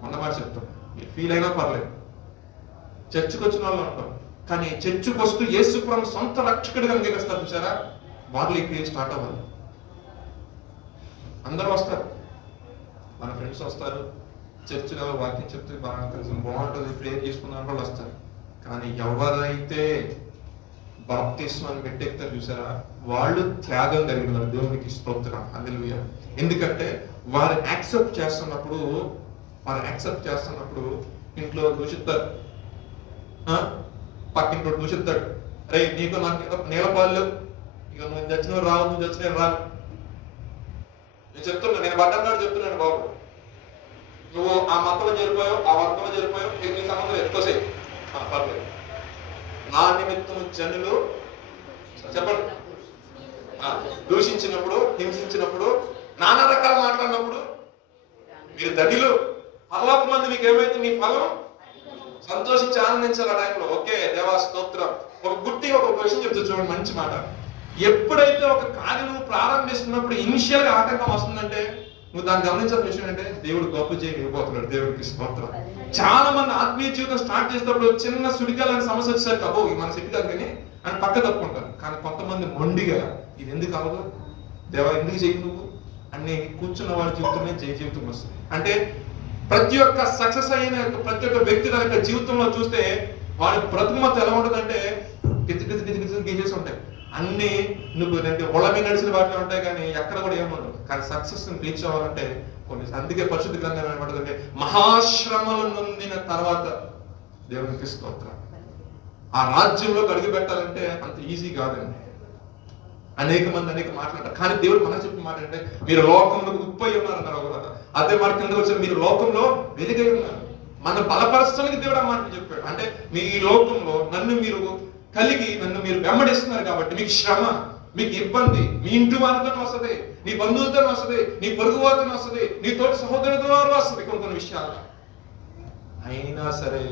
అన్నమాట చెప్తాం, ఫీల్ అయినా పర్లేదు. చర్చికి వచ్చిన వాళ్ళు ఉంటాం, కానీ చర్చికి వస్తూ యేసు ప్రభు సొంత రక్షకుడిగా అంగీకరిస్తారు చూసారా, వారిలో ఈ క్రియలు స్టార్ట్ అవ్వాలి. అందరూ వస్తారు, మన ఫ్రెండ్స్ వస్తారు, చర్చిలో వాక్యం చెప్తే బాగా తెలుసు, బాగుంటుంది, ప్రేయర్ చేసుకున్న వాళ్ళు వస్తారు. కానీ ఎవరైతే బాప్తిస్మాన్ని పెట్టెక్తారు చూసారా, వాళ్ళు త్యాగం కలిగిన దేవునికి స్తోత్రం. హల్లెలూయా. ఎందుకంటే వారు యాక్సెప్ట్ చేస్తున్నప్పుడు ఇంట్లో దూషిస్తారు, పక్కింట్లో దూషిస్తాడు. అరే నీకు నాకు నీలపాళ్ళు, ఇక నువ్వు చచ్చిన రావు, నువ్వు చచ్చిన రావు. నేను చెప్తున్నా, నేను బట్టన్నాడు చెప్తున్నాను, బాబు నువ్వు ఆ మతంలో చేరిపోయావు, ఆ వర్గంలో చేరిపోయావు, నీ సంబంధం ఎక్కువసేపు పర్లేదు. నా నిమిత్తం జనులు చెప్పండి దూషించినప్పుడు, హింసించినప్పుడు, నానా రకాలు మాట్లాడినప్పుడు మీరు ధనిలు, పరలోక మంది మీకు ఏమైతే మీ ఫలం సంతోషించి ఆనందించాలి ఆ టైంలో. ఓకే దేవా స్తోత్రం. ఒక క్వశ్చన్ చెప్తా చూడండి, మంచి మాట. ఎప్పుడైతే ఒక కార్యం నువ్వు ప్రారంభిస్తున్నప్పుడు ఇనిషియల్ గా ఆటంకం వస్తుందంటే నువ్వు దాన్ని గమనించాల్సిన విషయం అంటే దేవుడు గొప్ప చేయకపోతున్నాడు. దేవుడికి స్తోత్రం. చాలా మంది ఆత్మీయ జీవితం స్టార్ట్ చేసేటప్పుడు చిన్న సుడిగాలని సమస్య వచ్చేసరికి అబ్బో మన సిటీ దగ్గరని అని పక్క తప్పుకుంటారు. కానీ కొంతమంది మొండిగా ఇది ఎందుకు అవ్వదు దేవా, ఎందుకు చేయి నువ్వు అన్ని కూర్చున్న వాడి జీవితంలో జయ జీవితం వస్తుంది. అంటే ప్రతి ఒక్క సక్సెస్ అయిన ప్రతి ఒక్క వ్యక్తి తన యొక్క జీవితంలో చూస్తే వాడి బ్రతుకుమత ఎలా ఉంటుందంటే గీసేసి ఉంటాయి. అన్ని నువ్వు ఒళ్ళ మీద నడిచిన వాటిలో ఉంటాయి, కానీ ఎక్కడ కూడా ఏముండదు. కానీ సక్సెస్ రీచ్ అవ్వాలంటే కొన్ని, అందుకే పరిశుద్ధ గ్రంథం ఏమంటుందంటే మహాశ్రమలు నొందిన తర్వాత దేవునికి స్తోత్రం. ఆ రాజ్యంలోకి అడుగు పెట్టాలంటే అంత ఈజీ కాదండి. అనేక మంది అనేక మాట్లాడతారు, కానీ దేవుడు మనకు చెప్పిన మాట అంటే మీరు లోకంలో ఉప్పై ఉన్నారు అన్నారు కదా. అదే మాట కిందకు వచ్చి మీరు లోకంలో వెలుగై ఉన్నారు. మన బలపరచడానికి దేవుడు ఆ మాట చెప్పాడు. అంటే మీ ఈ లోకంలో నన్ను మీరు కలిగి నన్ను మీరు వెంబడిస్తున్నారు కాబట్టి మీకు శ్రమ, మీకు ఇబ్బంది మీ ఇంటి వారితో వస్తుంది, నీ బంధువులతో వస్తుంది, నీ పొరుగు వారితో వస్తుంది, నీ తోటి సహోదరుల ద్వారా వస్తుంది కొన్ని విషయాలు. అయినా సరే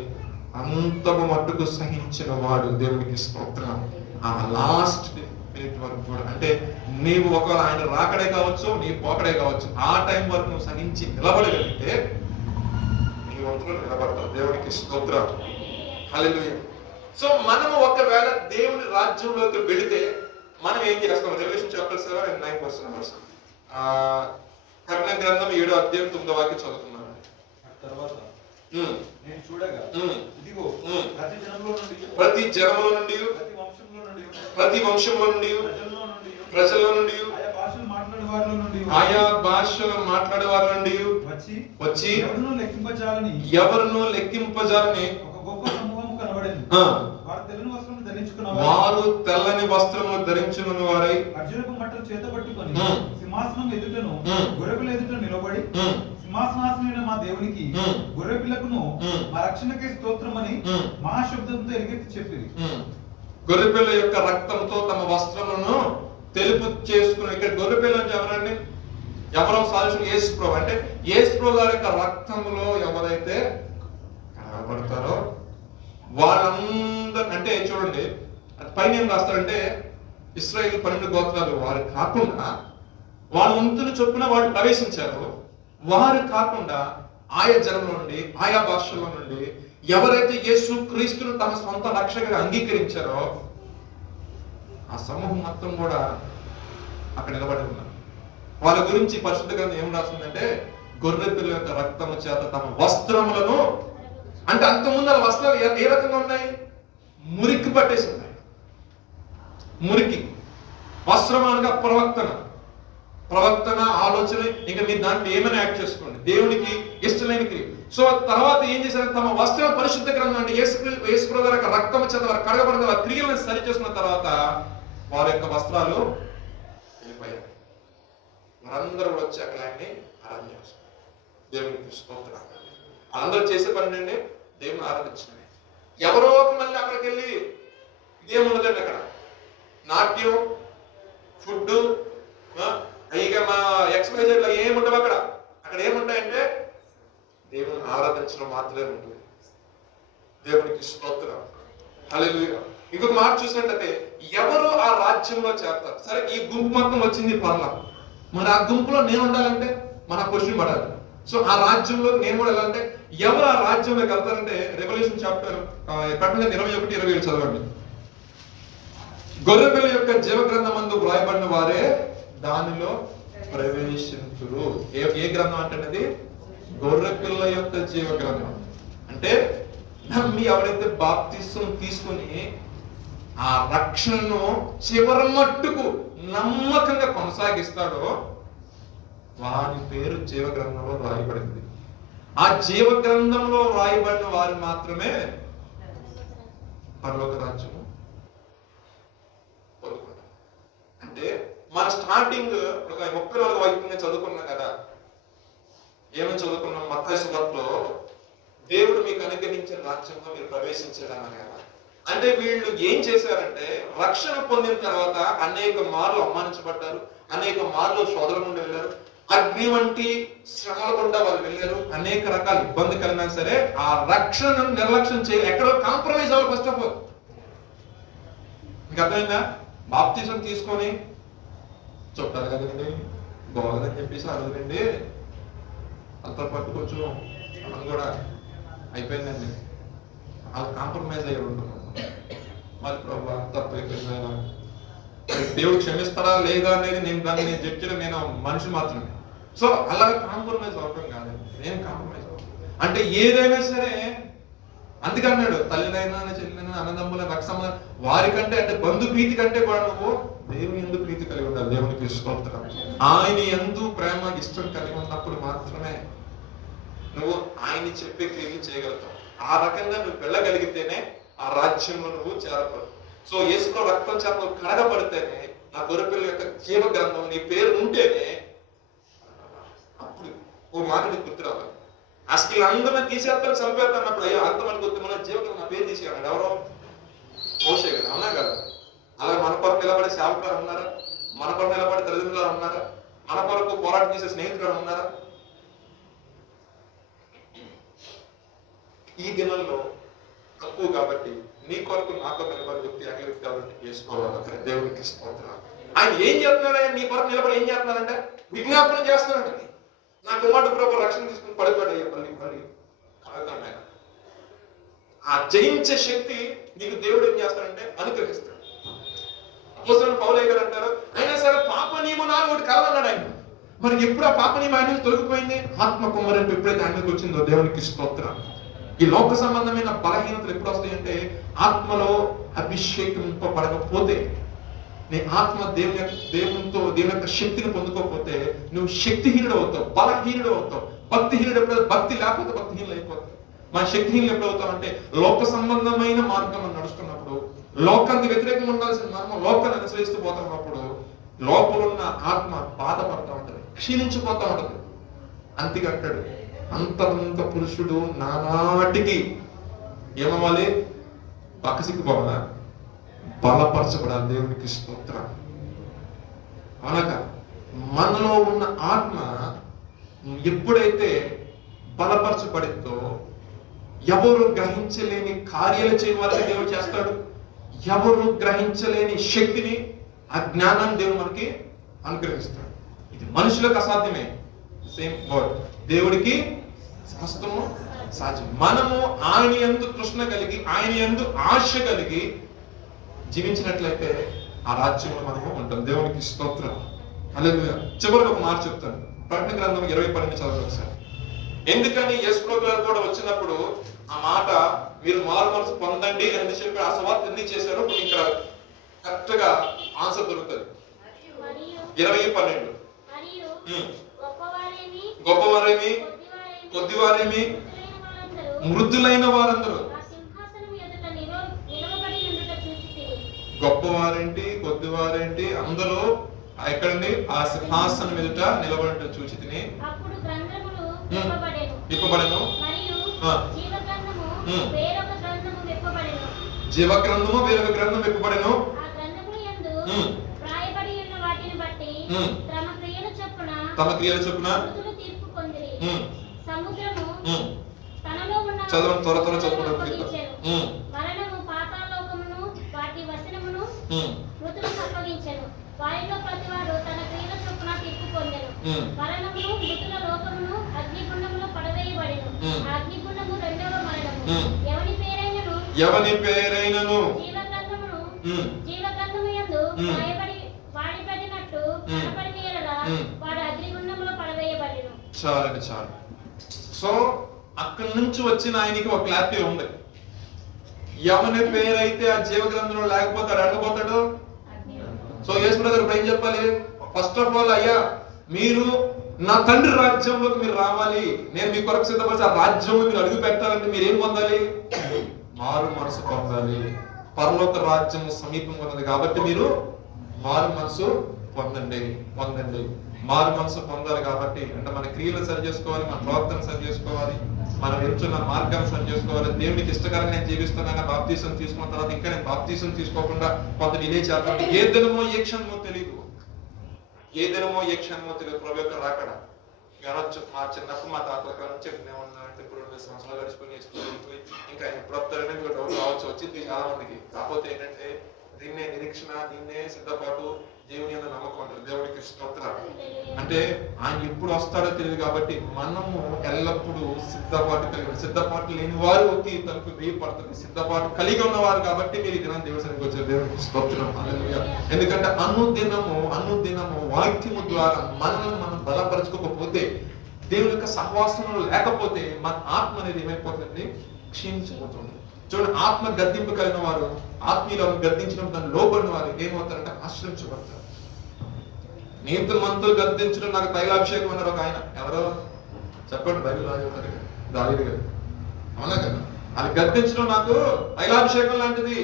అంతము మట్టుకు సహించిన వాడు దేవునికి స్తోత్రం. ఆ లాస్ట్ మినిట్ వరకు కూడా, అంటే నీవు ఒకవేళ ఆయన రాకడే కావచ్చు, నీ పోకడే కావచ్చు, ఆ టైం వరకు నువ్వు సహించి నిలబడగలిగితే నీ వంతులో నిలబడతావు. దేవునికి స్తోత్రం. హల్లెలూయా. సో మనము ఒకవేళ దేవుని రాజ్యంలోకి వెళితే మనం ఏం చేస్తాం? రెవల్యూషన్ చాప్టర్ 7 and 9 కర్ణ గ్రంథం 7వ అధ్యాయం 9వ వాక్యం చదువుతున్నాను. తర్వాత నేను చూడగా ఇదిగో ప్రతి జనములో నుండి ప్రతి వంశంలో నుండి ప్రజల్లో నుండి ఆయా భాషలు మాట్లాడే వారి నుండి వచ్చి ఎవరును లెక్కింపజాలని ఒక గొప్ప సమూహం కనబడింది. వారు తెల్లని వస్త్రములు ధరించుకున్న వారై అర్జునపు మట్టలు చేత పట్టుకొని సింహాసనం ఎదుటను గొర్రెపిల్ల ఎదుట నిలబడి, సింహాసనాసనైన మా దేవునికి గొర్రెపిల్లకును మా రక్షణకే స్తోత్రమని మహాశబ్దంతో ఎలుగెత్తి చెప్పింది. గొర్రెపిల్ల యొక్క రక్తంతో తమ వస్త్రములను తెలుపు చేసుకుని, ఇక్కడ గొర్రెపిల్ల అంటే ఎవరండి? ఎవరో సాక్షులు యేసుప్రభు. అంటే యేసుప్రభు గారి యొక్క రక్తంలో ఎవరైతే కనబడతారో వాళ్ళందరూ, అంటే చూడండి పైన ఏం రాస్తారంటే ఇశ్రాయేలు 12 గోత్రాలు వారు కాకుండా వాళ్ళ వంతులు చొప్పున వాళ్ళు ప్రవేశించారు. వారు కాకుండా ఆయా జనం నుండి ఆయా భాషల నుండి ఎవరైతే యేసు క్రీస్తును తమ సొంత రక్షకుగా అంగీకరించారో ఆ సమూహం మొత్తం కూడా అక్కడ నిలబడి ఉన్నారు. వాళ్ళ గురించి పరిశుద్ధ గ్రంథం ఏం రాస్తుందంటే గొర్రె పిల్ల యొక్క రక్తము చేత తమ వస్త్రములను, అంటే అంతకుముందు ఆ వస్త్రాలు ఏ రకంగా ఉన్నాయి? మురికి పట్టేసి ఉన్నాయి. మురికి వస్త్రం అనగా ప్రవక్తన ఆలోచన, ఇంకా మీరు దాంట్లో ఏమైనా యాడ్ చేసుకోండి, దేవునికి ఇష్టమైన క్రియ. సో తర్వాత ఏం చేశారు? తమ వస్త్రం పరిశుద్ధ గ్రంథం అంటే యేసుప్రభు గారి యొక్క రక్తము చేత వారు కడగబడిన వారి క్రియలను సరి చేసుకున్న తర్వాత వారి యొక్క వస్త్రాలు వెళ్ళిపోయాయి. వారందరూ కూడా వచ్చి అక్కడ ఆయన్ని ఆరాధన చేస్తారు. దేవునికి స్తోత్రం. అందరూ చేసే పని అండి దేవుని ఆరాధించడమే. ఎవరో ఒక మళ్ళీ అక్కడికి వెళ్ళి ఇదేముండదండి, అక్కడ నాట్యం, ఫుడ్, ఇక మా ఎక్స్ప్రెజర్లో ఏముండవు. అక్కడ ఏముంటాయంటే దేవుని ఆరాధించడం మాత్రమే ఉంటుంది. దేవునికి స్తోత్రం. హల్లెలూయా. ఇంకొక మాట చూసినట్లయితే ఎవరు ఆ రాజ్యంలో చేరతారు? సరే, ఈ గుంపు మొత్తం వచ్చింది పర్లా, మరి ఆ గుంపులో నేను ఉండాలంటే మన క్వశ్చన్ పడాలి. సో ఆ రాజ్యంలో నేను కూడా వెళ్ళాలంటే ఎవరు ఆ రాజ్యంలోకి వెళ్తారంటే రెవల్యూషన్ చాప్టర్ 21-27 చదవండి. గొర్రెపిల్ల యొక్క జీవగ్రంథమందు వ్రాయబడిన వారే దానిలో ప్రవేశించురు. ఏ గ్రంథం అంటే గొర్రెపిల్ల యొక్క జీవగ్రంథం. అంటే నమ్మి ఎవరైతే బాప్తిసం తీసుకుని ఆ రక్షణను చివరి మట్టుకు నమ్మకంగా కొనసాగిస్తాడో వారి పేరు జీవగ్రంథంలో రాయబడింది. ఆ జీవగ్రంథంలో రాయబడిన వారు మాత్రమే పరలోక రాజ్యము పొందుకుంటారు. అంటే మన స్టార్టింగ్ ఒక 34 వాక్యం చదువుకున్నాం కదా. ఏమని చదువుకున్నాం? మత్తయి సువార్తలో దేవుడు మీకు అనుగ్రహించిన రాజ్యంలో మీరు ప్రవేశించడం కదా. అంటే వీళ్ళు ఏం చేశారంటే రక్షణ పొందిన తర్వాత అనేక మార్లు అవమానించబడ్డారు, అనేక మార్లు శోధన నుండి వెళ్ళారు, అగ్ని వంటి శ్రమల గుండా వాళ్ళు వెళ్ళారు, అనేక రకాల ఇబ్బంది కలిగినా సరే ఆ రక్షణను నిర్లక్ష్యం చేయాలి. ఎక్కడో కాంప్రమైజ్ అవ్వాలి. ఫస్ట్ ఆఫ్ ఆల్ మీకు అర్థమైందా? బాప్తిజం తీసుకొని చుట్టాలి కదండి, బాగోదని చెప్పేసి అడగదండి, అంత పట్టు కొంచెం మనం కూడా అయిపోయిందండి, వాళ్ళు కాంప్రమైజ్ అయ్యి ఉంటున్నాం. మరి ప్రభు తప్పు అయిపోయిందా, దేవుడు క్షమిస్తాడా లేదా అనేది నేను దాన్ని జడ్జ్ చేయడం, నేను మనిషి మాత్రమే. సో అలా కాంప్రమైజ్ అవడం కాదండి. నేను కాంప్రమైజ్ అవ్వడం అంటే ఏదైనా సరే, అందుకే అన్నాడు తల్లినైనా చెల్లినైనా అన్నదమ్ముల రక్షణ వారికంటే, అంటే బంధు ప్రీతి కంటే కూడా నువ్వు దేవుని యందు ప్రీతి కలిగి ఉండాలి. దేవునికి స్తోత్రం. ఆయన యందు ప్రేమ ఇష్టం కలిగి ఉన్నప్పుడు మాత్రమే నువ్వు ఆయన చెప్పే క్రియలు చేయగలుగుతావు. ఆ రకంగా నువ్వు వెళ్ళగలిగితేనే ఆ రాజ్యంలో నువ్వు చేరపడు. సో యేసులో రక్తం చేత నువ్వు కడగబడితేనే, నా గొర్రెపిల్ల యొక్క జీవ గ్రంథం నీ పేరు ఉంటేనే అప్పుడు ఓ మాట నీకు గుర్తు రావాలి. అసలు అందరినీ తీసేస్తాను చంపేస్తాను అన్నప్పుడు అయ్యో అంతమంది గుర్తు మన జీవితం నా పేరు తీసేయాలి. ఎవరో మోషే కదా, అవునా కదా? అలాగే మన కొరకు నిలబడే సేవకులు ఉన్నారా? మన కొరకు నిలబడే తల్లిదండ్రులు ఉన్నారా? మన కొరకు పోరాటం చేసే స్నేహితులు ఉన్నారా? ఈ దినంలో తక్కువ కాబట్టి నీ కొరకు నాకు నిలబడే వ్యక్తి అనే వ్యక్తి కాబట్టి చేసుకోవాలి. దేవునికి స్తోత్రం. ఆయన ఏం చేస్తున్నాడు? ఆయన నీ కొరకు నిలబడి ఏం చేస్తున్నాడంటే విజ్ఞాపనం చేస్తున్నాడు. నా కుమారుడు ప్రభు రక్షణ తీసుకుని పడిపోయాడు. మళ్ళీ కాదు ఆ జయించే శక్తి నీకు దేవుడు ఏం చేస్తాడంటే అనుగ్రహిస్తాడు. అపోస్తలుడైన పౌలు గారు అంటారు, అయినా సరే పాప నియమం నాలో ఒకటి కలదన్నాడు ఆయన. మరి ఎప్పుడు ఆ పాప నియమం ఆయన నుంచి తొలగిపోయింది? ఆత్మ కుమ్మరింపు ఎప్పుడైతే ఆయనకు వచ్చిందో దేవునికి స్తోత్రం. ఈ లోక సంబంధమైన బలహీనతలు ఎప్పుడు వస్తాయంటే ఆత్మలో అభిషేకింపబడకపోతే, నీ ఆత్మ దేవుని యొక్క శక్తిని పొందుకోకపోతే నువ్వు శక్తిహీనుడు అవుతావు, బలహీనుడు అవుతావు. భక్తిహీనుడు ఎప్పుడైతే, భక్తి లేకపోతే భక్తిహీనులు అయిపోతావు. మన శక్తిహీనులు ఎప్పుడు అవుతావు అంటే లోక సంబంధమైన మార్గం నడుస్తున్నప్పుడు, లోకానికి వ్యతిరేకంగా ఉండాల్సిన మనం లోకాన్ని అనుసరిస్తూ పోతున్నప్పుడు లోపల ఉన్న ఆత్మ బాధపడతా ఉంటది, క్షీణించిపోతా ఉంటది. అంతేకంటాడు, అంతరంగ పురుషుడు నానాటికి ఏమవ్వాలి? పక్కసిక్కిపోవాలా? బలపరచబడాలి. దేవునికి స్తోత్రం. అనగా మనలో ఉన్న ఆత్మ ఎప్పుడైతే బలపరచబడిందో ఎవరు గ్రహించలేని కార్యాలు చేయవాలని దేవుడు చేస్తాడు. ఎవరు గ్రహించలేని శక్తిని, ఆ జ్ఞానాన్ని దేవుడు మనకి అనుగ్రహిస్తాడు. ఇది మనుషులకు అసాధ్యమే. సేమ్ వర్డ్, దేవుడికి సమస్తము సాధ్యం. మనము ఆయన యందు తృష్ణ కలిగి, ఆయన యందు ఆశ కలిగి జీవించినట్లయితే ఆ రాజ్యంలో మనము ఉంటాం. దేవునికి స్తోత్రం. హల్లెలూయా. చివరికి ఒక మాట చెప్తాను. ప్రకటన గ్రంథం 20:12 చదవండి ఒకసారి. ఎందుకని యేసు ప్రభువు గారు కూడా వచ్చినప్పుడు ఆ మాట మీరు మారు మనసు పొందండి అని చెప్పి ఆ సువార్త ఎందుకు చేశారో ఇక్కడ కరెక్ట్ గా ఆన్సర్ దొరుకుతుంది. 20:12 గొప్పవారేమి కొద్దివారేమి మృదులైన వారందరూ. గొప్పవారేంటి కొద్దివారేంటి అందరూ ఎక్కడండి? ఆ సింహాసనం ఎదుట నిలబడి చూచి తిని విప్పబడెను. జీవగ్రంథము వేరొక గ్రంథం విప్పబడెను. తమ క్రియల చొప్పున చదవండి, త్వర త్వర చదువుకుంటాం. వారిలో ప్రతివాడు తన క్రియల చొప్పున తీర్పు పొందెను. మరణమును మృతుల లోకమును అగ్నిగుండములో పడవేయబడెను. అగ్నిగుండము రెండవ మరణము. ఎవని పేరైనను జీవగ్రంథము యందు రాయబడి వాడిపడినట్టు కనపడిన యెడల వాడు అగ్నిగుండములో పడవేయబడెను. చాలు. సో అక్కడి నుంచి వచ్చిన ఆయనకి ఒక క్లారిటీ ఉంది. ఎవని పేరైతే ఆ జీవగ్రంథంలో లేకపోతే అడగపోతాడు. సో యేసు బ్రదర్ ఏం చెప్పాలి? ఫస్ట్ ఆఫ్ ఆల్, అయ్యా మీరు నా తండ్రి రాజ్యంలోకి మీరు రావాలి, నేను మీ కొరకు సిద్ధపరిచి ఆ రాజ్యంలో మీరు అడుగు పెట్టాలంటే మీరు ఏం పొందాలి? మారు మనసు పొందాలి. పరలోక రాజ్యం సమీపంగా ఉన్నది కాబట్టి మీరు మారు మనసు పొందండి. మారు మనసు పొందాలి కాబట్టి అంటే మన క్రియలు సరి చేసుకోవాలి, మన ప్రవర్తన సరి చేసుకోవాలి, మనం వెళ్తున్న మార్గాన్ని సరి చేసుకోవాలి. దేవునికి ఇష్టకరంగా నేను జీవిస్తున్నాను. బాప్తీసం తీసుకున్న తర్వాత ఇంకా నేను బాప్తీసం తీసుకోకుండా కొంత డిలే చేస్తాను. ఏ దినమో ఏ క్షణమో తెలియదు. ప్రభు యొక్క రాకడ అనొచ్చు. మా చిన్నప్పుడు మా తాతల కాలం నుంచి ఉన్నారంటే ఇప్పుడు 2 సంవత్సరాలు గడిచిపోయి ఇంకా ఎప్పుడు వస్తారనే మీకు డౌట్ రావచ్చు, వచ్చింది చాలా మందికి. కాకపోతే ఏంటంటే దీన్నే నిరీక్షణ, దీన్నే సిద్ధపాటు, దేవుని అన్న నమ్మకం అంటారు. దేవునికి స్తోత్రం. అంటే ఆయన ఎప్పుడు వస్తాడో తెలియదు కాబట్టి మనము ఎల్లప్పుడూ సిద్ధపాటు లేని వారు తలుపు వేయబడుతుంది. సిద్ధపాటు కలిగి ఉన్నవారు కాబట్టి మీరు ఈ దినాన్ని దేవుని సన్నిధికి వచ్చారు. దేవునికి స్తోత్రం. హల్లెలూయా. ఎందుకంటే అనుదినము వాక్యము ద్వారా మనల్ని మనం బలపరచుకోకపోతే, దేవుని యొక్క సహవాసంలో లేకపోతే మన ఆత్మ అనేది ఏమైపోతుంది? క్షీణించిపోతుంది. చూడండి, ఆత్మ గద్దింపు కలిగిన వారు, ఆత్మీయులను గద్దించడం దాన్ని లోబడిన వారు ఏమవుతారంటే ఆశ్రయించబడతారు. నీతిమంతులు గద్దించడం నాకు తైలాభిషేకం అన్నారు ఒక ఆయన. ఎవరో చెప్పండి, బైబిల్ రాజవుతారు కదా, దావీదు గారు. అవునా కదా? అది గద్దించడం నాకు తైలాభిషేకం లాంటిది.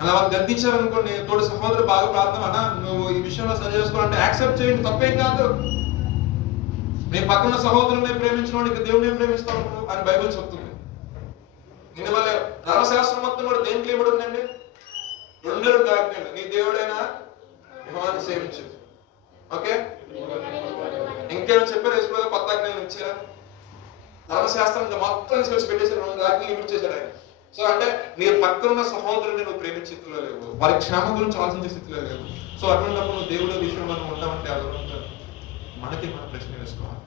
అలా వాళ్ళు గద్దించారనుకోండి, తోటి సహోదరు బాగా ప్రార్థన అన్నా నువ్వు ఈ విషయంలో సరి చేసుకోవాలంటే యాక్సెప్ట్ చేయండి, తప్పేం కాదు. నేను పక్కన సహోదరుని ప్రేమించిన వాడికి దేవుని ప్రేమిస్తాను అని బైబిల్ చెప్తుంది. దీనివల్ల ధర్మశాస్త్రం మొత్తం కూడా దేనికి ఇవ్వడం ఉందండి? 2 ఆజ్ఞలు. నీ దేవుడైనా యెహోవాను సేవించు. ఓకే, ఇంకేమో చెప్పారు? యేసు కొత్త ఆజ్ఞలు ఇచ్చారా? ధర్మశాస్త్రం మొత్తం తీసుకొచ్చి పెట్టేసి 2 ఆజ్ఞలు లిమిట్ చేశాడు ఆయన. సో అంటే నీ పక్కన ఉన్న సహోదరుని నువ్వు ప్రేమించే స్థితిలో లేవు, వారి క్షేమం గురించి ఆలోచించే స్థితిలో లేవు. సో అటువంటిప్పుడు నువ్వు దేవుడి విషయంలో ఉంటామంటే ఎవరు ఉంటారు? మనకి మనం ప్రశ్న వేసుకోవాలి.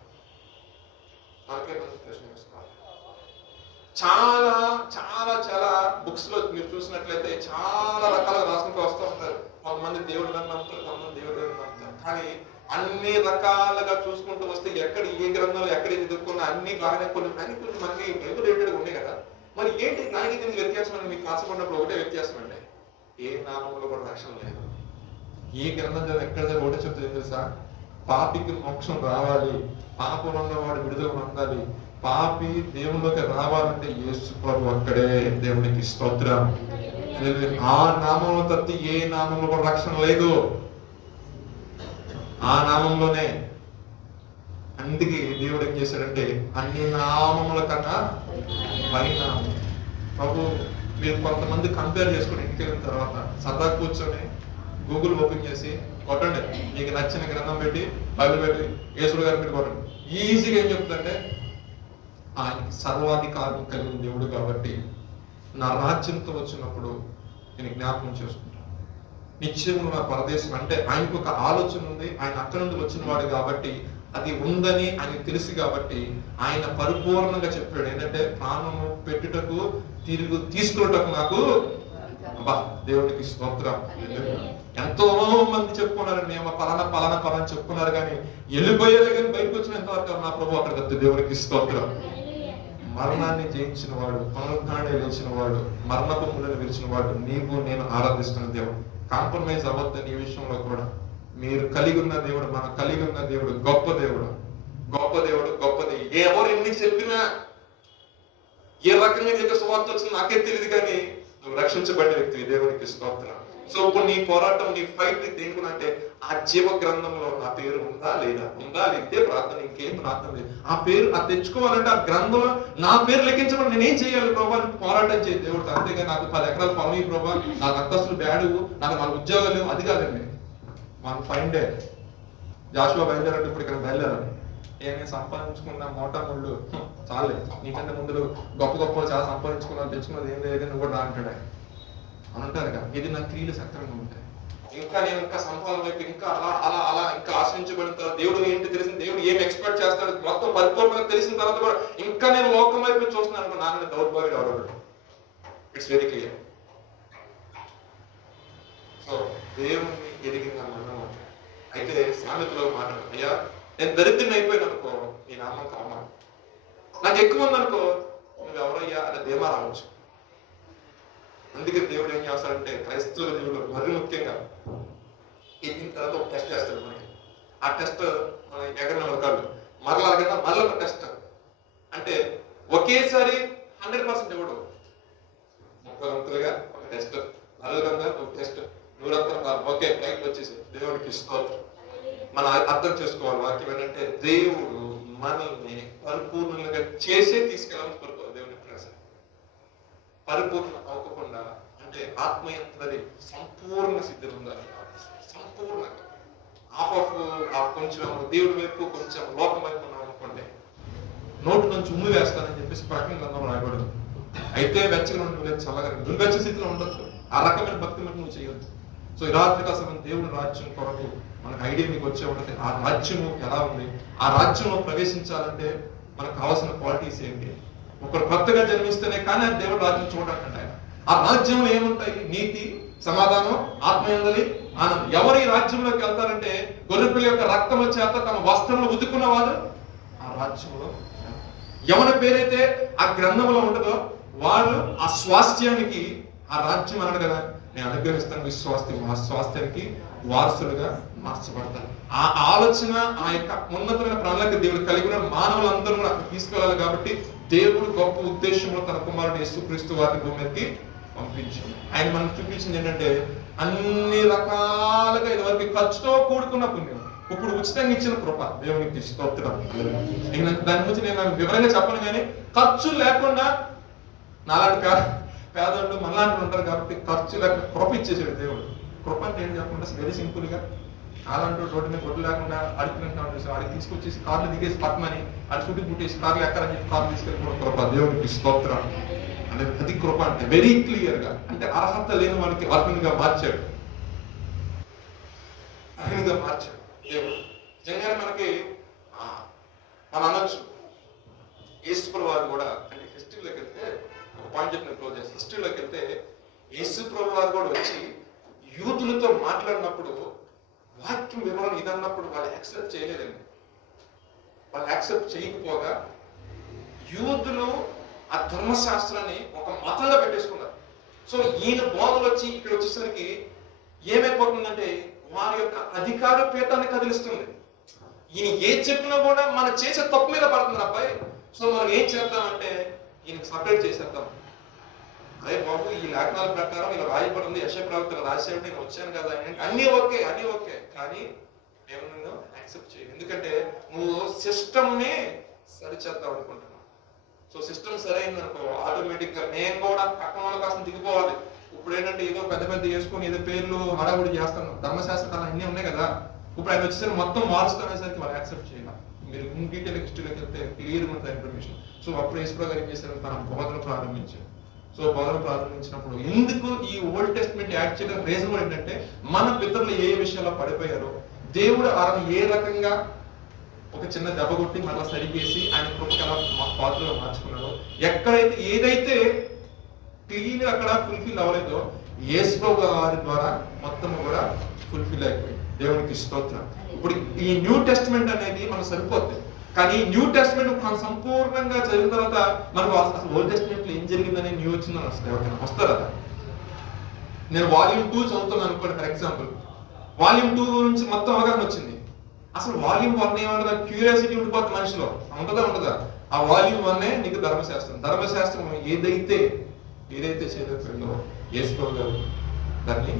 చాలా చాలా చాలా బుక్స్ లో మీరు చూసినట్లయితే చాలా రకాలుగా రాసుకుంటూ వస్తూ ఉంటారు. కొంతమంది దేవుడు నమ్ముతారు, కొంతమంది దేవుడు నమ్ముతారు. కానీ అన్ని రకాలుగా చూసుకుంటూ వస్తే ఎక్కడ ఏ గ్రంథంలో ఎక్కడ ఎదుర్కొన్నా అన్ని బాగానే కొన్ని మనకి రిలేటెడ్ ఉన్నాయి కదా. మరి ఏంటి దానికి దీనికి వ్యత్యాసం అని మీకు ఆశపడినప్పుడు ఒకటే వ్యత్యాసం అండి, ఏ నామంలో కూడా రక్షణ లేదు. ఏ గ్రంథం ఎక్కడ ఒకటే చెప్తుంది తెలుసా, పాపికి మోక్షం రావాలి, పాపంలో ఉన్నవాడు విడుదల పొందాలి, పాపి దేవుళ్ళకి రావాలంటే యేసు ప్రభు అక్కడే. దేవునికి స్తోత్రం. ఆ నామంలో తప్పి ఏ నామంలో కూడా రక్షణ లేదు, ఆ నామంలోనే. అందుకే దేవుడు ఏం చేశాడంటే అన్ని నామముల కన్నా పైన ప్రభు. మీరు కొంతమంది కంపేర్ చేసుకుని ఇంటికి వెళ్ళిన తర్వాత సరదా కూర్చొని గూగుల్ ఓపెన్ చేసి కొట్టండి, మీకు నచ్చిన గ్రంథం పెట్టి బైబిల్ పెట్టి యేసుడు గారు పెట్టి కొట్టండి. ఈజీగా ఏం చెప్తుందంటే ఆయనకి సర్వాధికారం కలిగిన దేవుడు కాబట్టి నా రాజ్యంతో వచ్చినప్పుడు నేను జ్ఞాపకం చేసుకుంటాను. నిశ్చయము నా పరదేశం అంటే ఆయనకు ఒక ఆలోచన ఉంది. ఆయన అక్కడి నుండి వచ్చిన వాడు కాబట్టి అది ఉందని ఆయన తెలుసు కాబట్టి ఆయన పరిపూర్ణంగా చెప్పాడు ఏంటంటే ప్రాణము పెట్టుటకు తిరుగు తీసుకున్నటకు నాకు. అబ్బా దేవునికి స్తోత్రం. ఎంతో మంది చెప్పుకున్నారండి, మేము పలానా పలానా పలానా చెప్పుకున్నారు, కానీ వెళ్ళిపోయారు కానీ బయటకు వచ్చిన ఎంతవరకు నా ప్రభు అక్కడ వద్దు. దేవునికి స్తోత్రం. మరణాన్ని జయించిన వాడు, పునరుద్ధాన్ని లేచిన వాడు, మరణపు ముళ్ళను విరిచిన వాడు నీవు నేను ఆరాధిస్తున్న దేవుడు. కాంప్రమైజ్ అవ్వద్దని ఈ విషయంలో కూడా. మీరు కలిగి ఉన్న దేవుడు, మనం కలిగి ఉన్న దేవుడు గొప్ప దేవుడు, గొప్ప దేవుడు, గొప్పది. ఎవరు ఎన్ని చెప్పినా ఏ రకంగా నీకు సువార్త వచ్చింది నాకే తెలియదు, కానీ నువ్వు రక్షించబడ్డ వ్యక్తి. దేవునికి స్తోత్రం. సో ఇప్పుడు నీ పోరాటం, నీ ఫైట్ దేనికంటే ఆ జీవ గ్రంథంలో నా పేరు ఉందా లేదా, ఉందా లేదే ప్రార్థన, ఇంకేం ప్రార్థన లేదు. ఆ పేరు అది తెచ్చుకోవాలంటే ఆ గ్రంథంలో నా పేరు లెక్కించడం నేనేం చేయాలి ప్రభా, పోరాటం చేయ దేవుడు. అంతేగా నాకు 10 ఎకరాల పొలం ప్రభా, నాకు అంతస్తులు బ్యాడు, నాకు 4 ఉద్యోగాలు, అది కాదండి. మనం ఫైన్ డే జాషువా బయలుదేరంటే ఇప్పుడు ఇక్కడ బయలుదేరాలి. నేను సంపాదించుకున్న మోటా ముళ్ళు చాలే, నీకంటే ముందు గొప్ప గొప్ప చాలా సంపాదించుకున్నాను, తెచ్చుకున్నది ఏం లేదు నువ్వు కూడా రా అంటాడు అని అంటారు కదా. ఇది నా క్రియలు సక్రమంగా ఉంటాయి. ఇంకా నేను ఇంకా సంపాదన వైపు ఇంకా అలా అలా అలా ఇంకా ఆశ్రయించబడిన తర్వాత దేవుడు ఏంటి తెలిసిన, దేవుడు ఏం ఎక్స్పెక్ట్ చేస్తాడు మొత్తం పరిపూర్ణంగా తెలిసిన తర్వాత కూడా ఇంకా నేను లోకం వైపు చూస్తున్నాను అనుకో, నాన్న దౌర్భాగ్యుడు ఎవరు. It's very clear. సో దేవుణ్ణి ఎదిగిన మనం అయితే సామెతలో మాట్లాడు, అయ్యా నేను దరిద్రుని అయిపోయిన అనుకో నీ నామం కామా, నాకు ఎక్కువ ఉంది అనుకో నువ్వు ఎవరయ్యా అనే ధీమా రావచ్చు. అందుకే దేవుడు ఏం చేస్తాడంటే క్రైస్తవ దేవుడు మరి ముఖ్యంగా ఎదిగిన తర్వాత ఒక టెస్ట్ చేస్తాడు మనకి. ఆ టెస్ట్ మన ఎగరిన వర్గాలు మరలా కదా మరల ఒక టెస్ట్. అంటే ఒకేసారి 100% ఇవ్వడు, 30 గంటలుగా ఒక టెస్ట్, 40 గంటలుగా ఒక టెస్ట్, 100 గంటలు ఓకే టైం వచ్చేసి. దేవుడికి స్తోత్రం. మనం అర్థం చేసుకోవాలి వాక్యం ఏంటంటే దేవుడు మనల్ని పరిపూర్ణంగా చేసే తీసుకెళ్ళాలని కోరుకోవాలి. దేవుని ప్రయాసం పరిపూర్ణ అవ్వకుండా అంటే ఆత్మయంత్రది సంపూర్ణ సిద్ధి ఉండాలి. సంపూర్ణంగా ఆఫ్ కొంచెం దేవుడి వైపు కొంచెం లోకం వైపు ఉన్నాం అనుకోండి, నోటు నుంచి ఉమ్మి వేస్తానని చెప్పేసి ప్రకటన గ్రంథంలో రాయబడదు. అయితే వెచ్చగా ఉండలేదు, చల్లగా దుర్గచ్చ స్థితిలో ఉండొచ్చు. ఆ రకమైన భక్తి మట్టి నువ్వు చేయొచ్చు. సో ఈ రాత్రి కాసం దేవుని రాజ్యం కొరకు మనకు ఐడియా మీకు వచ్చే ఉంటుంది. ఆ రాజ్యము ఎలా ఉంది, ఆ రాజ్యంలో ప్రవేశించాలంటే మనకు కావాల్సిన క్వాలిటీస్ ఏంటి. ఒకరు కొత్తగా జన్మిస్తేనే కానీ ఆ దేవుడు రాజ్యం చూడకండి. ఆ రాజ్యంలో ఏముంటాయి, నీతి, సమాధానం, ఆత్మయందలి, ఆనందం. ఎవరు ఈ రాజ్యంలోకి వెళ్తారంటే గొర్రెపిల్ల యొక్క రక్తము చేత తమ వస్త్రములు ఉతుక్కున్న వారు ఆ రాజ్యంలో. ఎవరి పేరైతే ఆ గ్రంథంలో ఉంటుందో వాళ్ళు ఆ స్వాస్థ్యానికి, ఆ రాజ్యం అన్నాడు కదా నేను అనుగ్రహిస్తాను విశ్వాస్యం, ఆ స్వాస్థ్యానికి వారసులుగా మార్చబడతారు. ఆ ఆలోచన, ఆ యొక్క ఉన్నతమైన ప్రణాళిక దేవుడు కలిగి ఉన్న మానవులందరూ కూడా అక్కడ తీసుకెళ్ళాలి. కాబట్టి దేవుడు గొప్ప ఉద్దేశంలో తన కుమారుడు యేసుక్రీస్తు వారిని భూమి మీదకి పంపించాడు. ఆయన మనకు చూపించింది ఏంటంటే అన్ని రకాలుగా ఇదివరకు ఖర్చుతో కూడుకున్న పుణ్యం ఇప్పుడు ఉచితంగా ఇచ్చిన కృప. దేవునికి స్తోత్రం. దాని గురించి నేను వివరంగా చెప్పను, కానీ ఖర్చు లేకుండా నాలాంటి పేదవాళ్ళు మనలాంటి ఉంటారు కాబట్టి ఖర్చు లేకుండా కృప ఇచ్చేసాడు దేవుడు. కృప అంటే ఏం చెప్పకుండా వెరీ సింపుల్ గా అలాంటి రోడ్డు మీద గొడ్డు లేకుండా అడుగుతుంటాడు, ఆడికి తీసుకొచ్చేసి కార్లు దిగేసి పట్టమని అటు చుట్టూ పుట్టేసి కార్లు ఎక్కడని చెప్పి కార్లు తీసుకెళ్ళిపోవడం కృప. దేవుడికి స్తోత్రం. అనేది అది కృప అంటే వెరీ క్లియర్ గా. అంటే అర్హత లేని వాడికి అర్హునిగా మార్చాడు, అర్హునిగా మార్చాడు దేవుడు. నిజంగానే మనకి మనం అనొచ్చు యేసుప్రభువు వారు కూడా అంటే హిస్టరీలోకి వెళ్తే పాయింట్ చెప్పిన క్లోజ్ చేసి హిస్టరీలోకి వెళ్తే యేసు ప్రభు వారు కూడా వచ్చి యూతులతో మాట్లాడినప్పుడు వాక్యం వివరణ ఇదన్నప్పుడు వాళ్ళు యాక్సెప్ట్ చేయలేదండి. వాళ్ళు యాక్సెప్ట్ చేయకపోగా యూతులు ఆ ధర్మశాస్త్రాన్ని ఒక మతంగా పెట్టేసుకున్నారు. సో ఈయన బోధలు వచ్చి ఇక్కడ వచ్చేసరికి ఏమైపోతుందంటే వారి యొక్క అధికార పీఠాన్ని కదిలిస్తుంది. ఈయన ఏం చెప్పినా కూడా మనం చేసే తప్పు మీద పడుతుంది అబ్బాయి. సో మనం ఏం చేద్దామంటే ఈయనకి సపరేట్ చేసేద్దాం. అదే బాబు ఈ లేఖనాల ప్రకారం ఇలా రాయబడింది, యెషయా ప్రవక్త రాసేవాడు, నేను వచ్చాను కదా, అన్నీ ఓకే కానీ మేము నిన్ను యాక్సెప్ట్ చేయం. ఎందుకంటే నువ్వు సిస్టమ్ని సరిచేద్దాం అనుకుంటున్నావు. సో సిస్టమ్ సరైంది అనుకో ఆటోమేటిక్ గా నేను కూడా పక్కన వాళ్ళ కోసం దిగిపోవాలి. ఇప్పుడు ఏంటంటే ఏదో పెద్ద వేసుకొని ఏదో పేర్లు హడావుడి చేస్తాను. ధర్మశాస్త్రాలు అన్నీ ఉన్నాయి కదా, ఇప్పుడు ఆయన వచ్చేసరికి మొత్తం మారుస్తునేసరికి వాళ్ళు యాక్సెప్ట్ చేయాలి. మీరు ఇన్ డీటెయిల్ హిస్టరీలోకి వెళ్తే క్లియర్గా ఉంటుంది ఇన్ఫర్మేషన్. సో అప్పుడు యేసు గారు ఏం చేశారు, తన బోధన ప్రారంభించారు. సో బోధన ప్రారంభించినప్పుడు ఎందుకు ఈ ఓల్డ్ టెస్ట్మెంట్ యాడ్ చేయడం రీజన్ కూడా ఏంటంటే మన పితరులు ఏ విషయాల్లో పడిపోయారో దేవుడు ఆయన ఏ రకంగా ఒక చిన్న దెబ్బ కొట్టి మళ్ళీ సరిచేసి ఆయన కృపకి అలా పాత్రలో మార్చుకున్నాడో, ఎక్కడైతే ఏదైతే క్లీన్ అక్కడ ఫుల్ఫిల్ అవ్వలేదో యేసు గారి ద్వారా మొత్తం కూడా ఫుల్ఫిల్ అయిపోయింది. దేవునికి స్తోత్రం. ఇప్పుడు ఈ న్యూ టెస్ట్మెంట్ అనేది మనకు సరిపోతుంది. కానీ న్యూ టెస్ట్మెంట్ సంపూర్ణంగా చదివిన తర్వాత మనకు అసలు ఓల్డ్ టెస్ట్మెంట్ లో ఏం జరిగిందని న్యూ వచ్చిందని వస్తాయి. ఎవరికైనా వస్తారా? నేను వాల్యూమ్ 2 చదువుతున్నాను అనుకోండి ఫర్ ఎగ్జాంపుల్. వాల్యూమ్ 2 గురించి మొత్తం అవగాహన వచ్చింది. అసలు వాల్యూమ్ 1 ఏమన్నా క్యూరియాసిటీ ఉండిపోతుంది మనిషిలో, ఉంటుందా? ఆ వాల్యూమ్ 1 నీకు ధర్మశాస్త్రం ఏదైతే చేయలేకపోయిందో యేసు గారు దాన్ని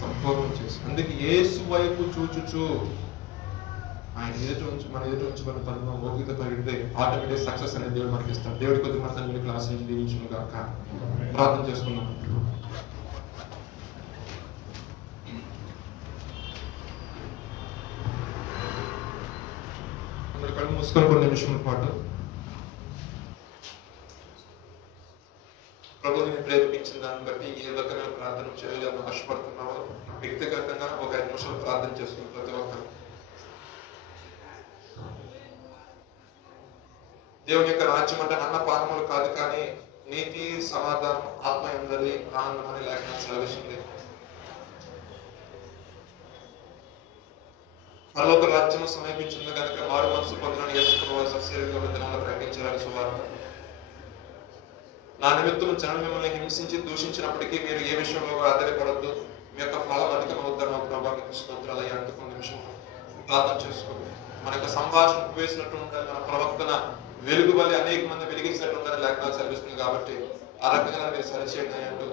సంపూర్ణం చేసి, అందుకే యేసు వైపు చూచుచు ఆయన మన ఎదుటి నుంచి మన పనులు ఓపిక పరిగితే ఆటోమేటిక్ సక్సెస్ అనేది దేవుడు మనకి ఇస్తాడు. దేవుడి కొద్ది మన తండ్రి క్లాస్ నుంచి దీవించును గాక. ప్రార్థన చేసుకున్నాం. అందరు కళ్ళు మూసుకొని కొన్ని నిమిషముల పాటు ప్రభు నేను ప్రేరేపించిన దాన్ని బట్టి ఏ రకమైన ప్రార్థన చేయాలని ఆశపడుతున్నావో వ్యక్తిగతంగా ఒక 5 నిమిషాలు ప్రార్థన చేసుకుని ప్రతి ఒక్కరు దేవుని యొక్క రాజ్యం అంటే అన్నపానములు కాదు, కానీ నీతి, సమాధానం, ఆత్మ ఎందరి ఆనందం అని లేఖనం సెలవిస్తుంది. పరలోక రాజ్యం సమీపించింది కనుక మారు మనసు పొందిన యేసుక్రీస్తు ప్రకటించాలని సువార్త. నా నిమిత్తం జనం మిమ్మల్ని హింసించి దూషించినప్పటికీ మీరు ఏ విషయంలో ఆధారపడద్దు, మీ యొక్క ఫలం అధికమవుతాను ప్రభావ మీకు స్తోత్రాలయ్యా. అంటూ కొన్ని నిమిషం ప్రార్థన చేసుకోండి. మన యొక్క సంభాషణ వేసినట్టు ఉండాలి, మన ప్రవర్తన వెలుగు వల్ల అనేక మంది వెలిగించినట్టు ఉండాలని లేఖనాలు సెలవిస్తుంది. కాబట్టి ఆ రకంగా మీరు సరిచేయండి అంటూ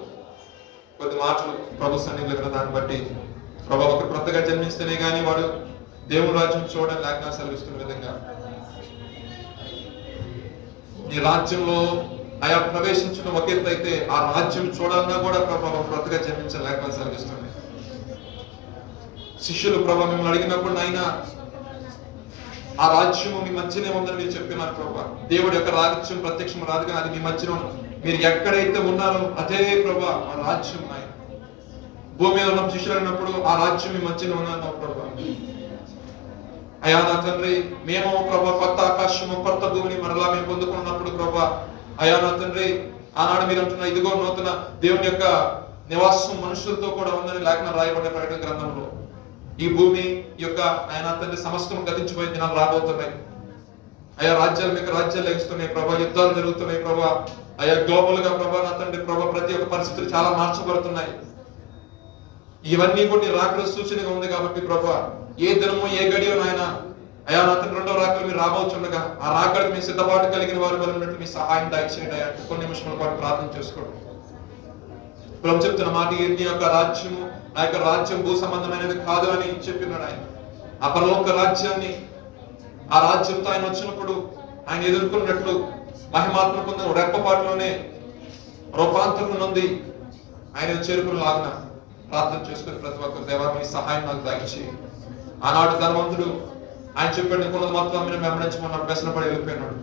కొద్ది మాటలు ప్రభు సన్నిధిలో దాన్ని బట్టి ప్రభావ ఒకరు కొత్తగా జన్మిస్తేనే కానీ వాడు దేవుని రాజ్యం చూడని లేఖనాలు సెలవిస్తున్న విధంగా ఈ రాజ్యంలో ఆయా ప్రవేశించడం ఒక ఎత్తు అయితే ఆ రాజ్యం చూడాలన్నా కూడా ప్రభావ కొత్తగా జన్మించిన లేఖనాలు సెలవిస్తుంది. శిష్యులు ప్రభావ మిమ్మల్ని అడిగినప్పుడు ఆయన ఆ రాజ్యము మీ మధ్యనే ఉందని మీరు చెప్పినారు ప్రభా. దేవుడి యొక్క రాజ్యం ప్రత్యక్షం రాదు కానీ అది మీ మధ్యలో మీరు ఎక్కడైతే ఉన్నారో అదే ప్రభా ఆ రాజ్యం. ఆయన భూమి మీద ఉన్న శిష్యులు అన్నప్పుడు ఆ రాజ్యం మీ మధ్యలో ఉన్నాను ప్రభా. అయా నా తండ్రి, మేము ప్రభా కొత్త ఆకాశము కొత్త భూమిని మరలా మేము పొందుకున్నప్పుడు ప్రభా, అయా నా తండ్రి ఆనాడు మీరు అంటున్న ఇదిగో నూతన దేవుని యొక్క నివాసం మనుషులతో కూడా ఉందని లేఖనం రాయబడిన ప్రకటన గ్రంథంలో. ఈ భూమి యొక్క ఆయన తండ్రి సమస్తం గతించిపోయిన దినాలు రాబోతున్నాయి. అయా రాజ్యాలు మీకు రాజ్యాలు లభిస్తున్నాయి ప్రభా, యుద్ధాలు జరుగుతున్నాయి ప్రభా. అయా గ్లోబల్ గా ప్రభా నా తండ్రి ప్రభా ప్రతి ఒక్క పరిస్థితులు చాలా మార్చబడుతున్నాయి. ఇవన్నీ కూడా రాకడ సూచనగా ఉంది కాబట్టి ప్రభా ఏ దినము ఏ గడియో నాయన అయా నా తండ్రి రెండో రాకలు మీరు రాబోతుండగా ఆ రాకడికి మీ సిద్ధపాటు కలిగిన వారి వల్ల ఉన్నట్టు మీ సహాయం దయచేయండి. కొన్ని నిమిషాల పాటు ప్రార్థన చేసుకోండి. ప్రభు చెప్తున్న మాట నీ యొక్క రాజ్యము నా యొక్క రాజ్యం భూ సంబంధమైనది కాదు అని చెప్పినాడు ఆయన. ఆ పరలోక రాజ్యాన్ని ఆ రాజ్యంతో ఆయన వచ్చినప్పుడు ఆయన ఎదుర్కొన్నట్లు మహిమాత్మ పొందిన రెప్పపాటులోనే రూపాంతరం నుండి ఆయన చేరుకుని లాగిన ప్రార్థన చేసుకుని ప్రతి ఒక్కరు దేవా మీ సహాయం నాకు దయచేసి. ఆనాడు ధనవంతుడు ఆయన చెప్పాడు కొన్నది మొత్తం మీరు వెంబడించమన్నాడు, వ్యసనపడి వెళ్ళిపోయినాడు.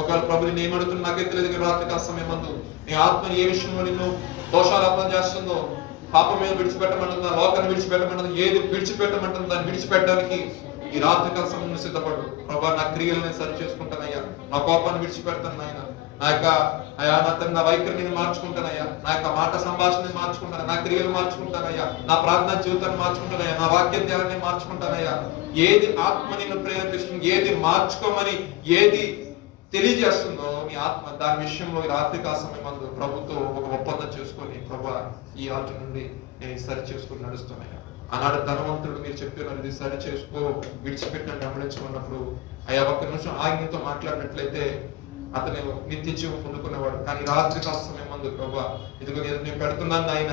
ఒకవేళ ప్రభు నేను ఏమడుతున్నా నాకే తెలియదు రాత్రి కాల సమయం మందు నీ ఆత్మ ఏ విషయంలో నిన్ను దోషారోపణ చేస్తుందో, పాపం మీద విడిచిపెట్టమంటుందా, లోకాన్ని విడిచిపెట్టమంటుందా, ఏది విడిచిపెట్టమంటుందో దాన్ని విడిచిపెట్టడానికి ఈ రాత్రికాల సమయంలో సిద్ధపడు. ప్రభా నా క్రియలు నేను సరి చేసుకుంటానయ్యా, నా కోపాన్ని విడిచిపెడతాను నాయన, నా యొక్క అయా నా తండ్రి నా వైఖరిని మార్చుకుంటానయ్యా, నా యొక్క మాట సంభాషణని మార్చుకుంటాను, నా క్రియలు మార్చుకుంటానయ్యా, నా ప్రార్థనా జీవితాన్ని మార్చుకుంటానయ్యా, నా వాక్య ధ్యానాన్ని మార్చుకుంటానయ్యా. ఏది ఆత్మ నిన్ను ప్రేరేపిస్తుంది, ఏది మార్చుకోమని ఏది తెలియజేస్తుందో మీ ఆత్మ, దాని విషయంలో ఈ రాత్రికాల సమయం అందు ప్రభుతో ఒక ఒప్పందం చేసుకొని ప్రభా ఈ ఆట నుండి నేను సరి చేసుకుని నడుస్తున్నాను. ఆనాడు ధనవంతుడు మీరు చెప్పినారు ఇది సరి చేసుకో విడిచిపెట్టిన గమనించుకున్నప్పుడు అయ్యా ఒక్క నిమిషం ఆజ్ఞతో మాట్లాడినట్లయితే అతను నిత్య జీవం పొందుకునేవాడు. కానీ రాత్రికాల సమయం అందు ప్రభా ఇదిగో నేను పెడుతున్నాను ఆయన,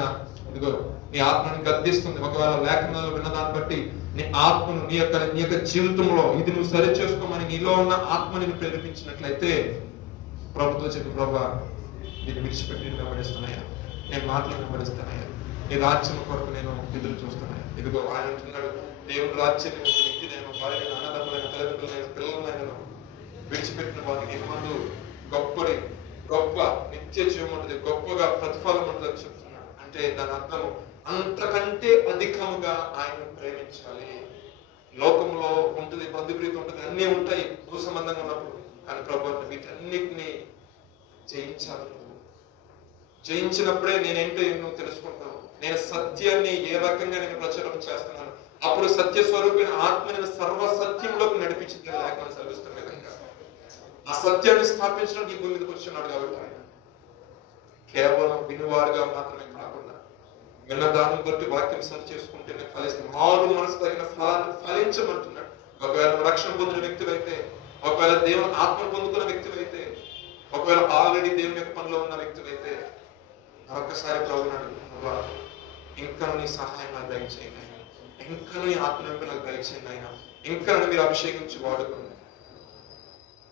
ఇదిగో నీ ఆత్మని గద్దిస్తుంది. ఒకవేళ లేఖనాలు విన్నదాన్ని బట్టి నీ ఆత్మను నీ యొక్క జీవితంలో ఇది నువ్వు సరి చేసుకోమని నీలో ఉన్న ఆత్మ నేను ప్రేరేపించినట్లయితే ప్రభుత్వం చెప్పి ప్రభా నేను విడిచిపెట్టి వెంబడిస్తున్నాయా, నేను మాటలు వెంబడిస్తున్నాయా, నీ రాజ్యం కొరకు నేను ఎదురు చూస్తున్నాను. ఇదిగో ఆయన అంటున్నాడు, దేవుడు రాజ్యం వ్యక్తి నేను భార్య అన్నదమ్ములైన తల్లిదండ్రులైన పిల్లలైన విడిచిపెట్టిన వారికి ముందు గొప్ప నిత్య జీవం ఉంటుంది, గొప్పగా ప్రతిఫలం ఉంటుందని చెప్తున్నాడు. అంటే దాని అర్థం అంతకంటే అధికముగా ఆయన ప్రేమించాలి. లోకంలో ఉంటుంది, బంధుప్రీతి ఉంటుంది, అన్నీ ఉంటాయి భూ సంబంధంగా ఉన్నప్పుడు. కానీ ప్రభు వీటన్నిటిని జయించాలి. జయించినప్పుడే నేనేంటో నువ్వు తెలుసుకుంటావు. నేను సత్యాన్ని ఏ రకంగా నేను ప్రచారం చేస్తున్నాను, అప్పుడు సత్య స్వరూపిన ఆత్మ నేను సర్వ సత్యంలోకి నడిపించింది లేఖనం సెలవిస్తున్న విధంగా ఆ సత్యాన్ని స్థాపించడానికి ఈ భూమి మీదకి వచ్చున్నాడు. కాబట్టి ఆయన కేవలం వినువారుగా మాత్రమే కాకుండా విన్నదానం బట్టి వాక్యం సరి చేసుకుంటేనే ఫలిస్తుంది. మారు మనసు తగిన ఫలాన్ని ఫలించమంటున్నాడు. ఒకవేళ రక్షణ పొందిన వ్యక్తివైతే, ఒకవేళ దేవుని ఆత్మను పొందుకున్న వ్యక్తివైతే, ఒకవేళ ఆల్రెడీ దేవుని యొక్క పనిలో ఉన్న వ్యక్తివైతే మరొకసారి ప్రభునాడు ఇంకా నీ సహాయం నాకు దయచేయండి, ఇంకా నీ ఆత్మ నాకు దయచేయండి ఆయన, ఇంకా మీరు అభిషేకించి వాడుకోండి.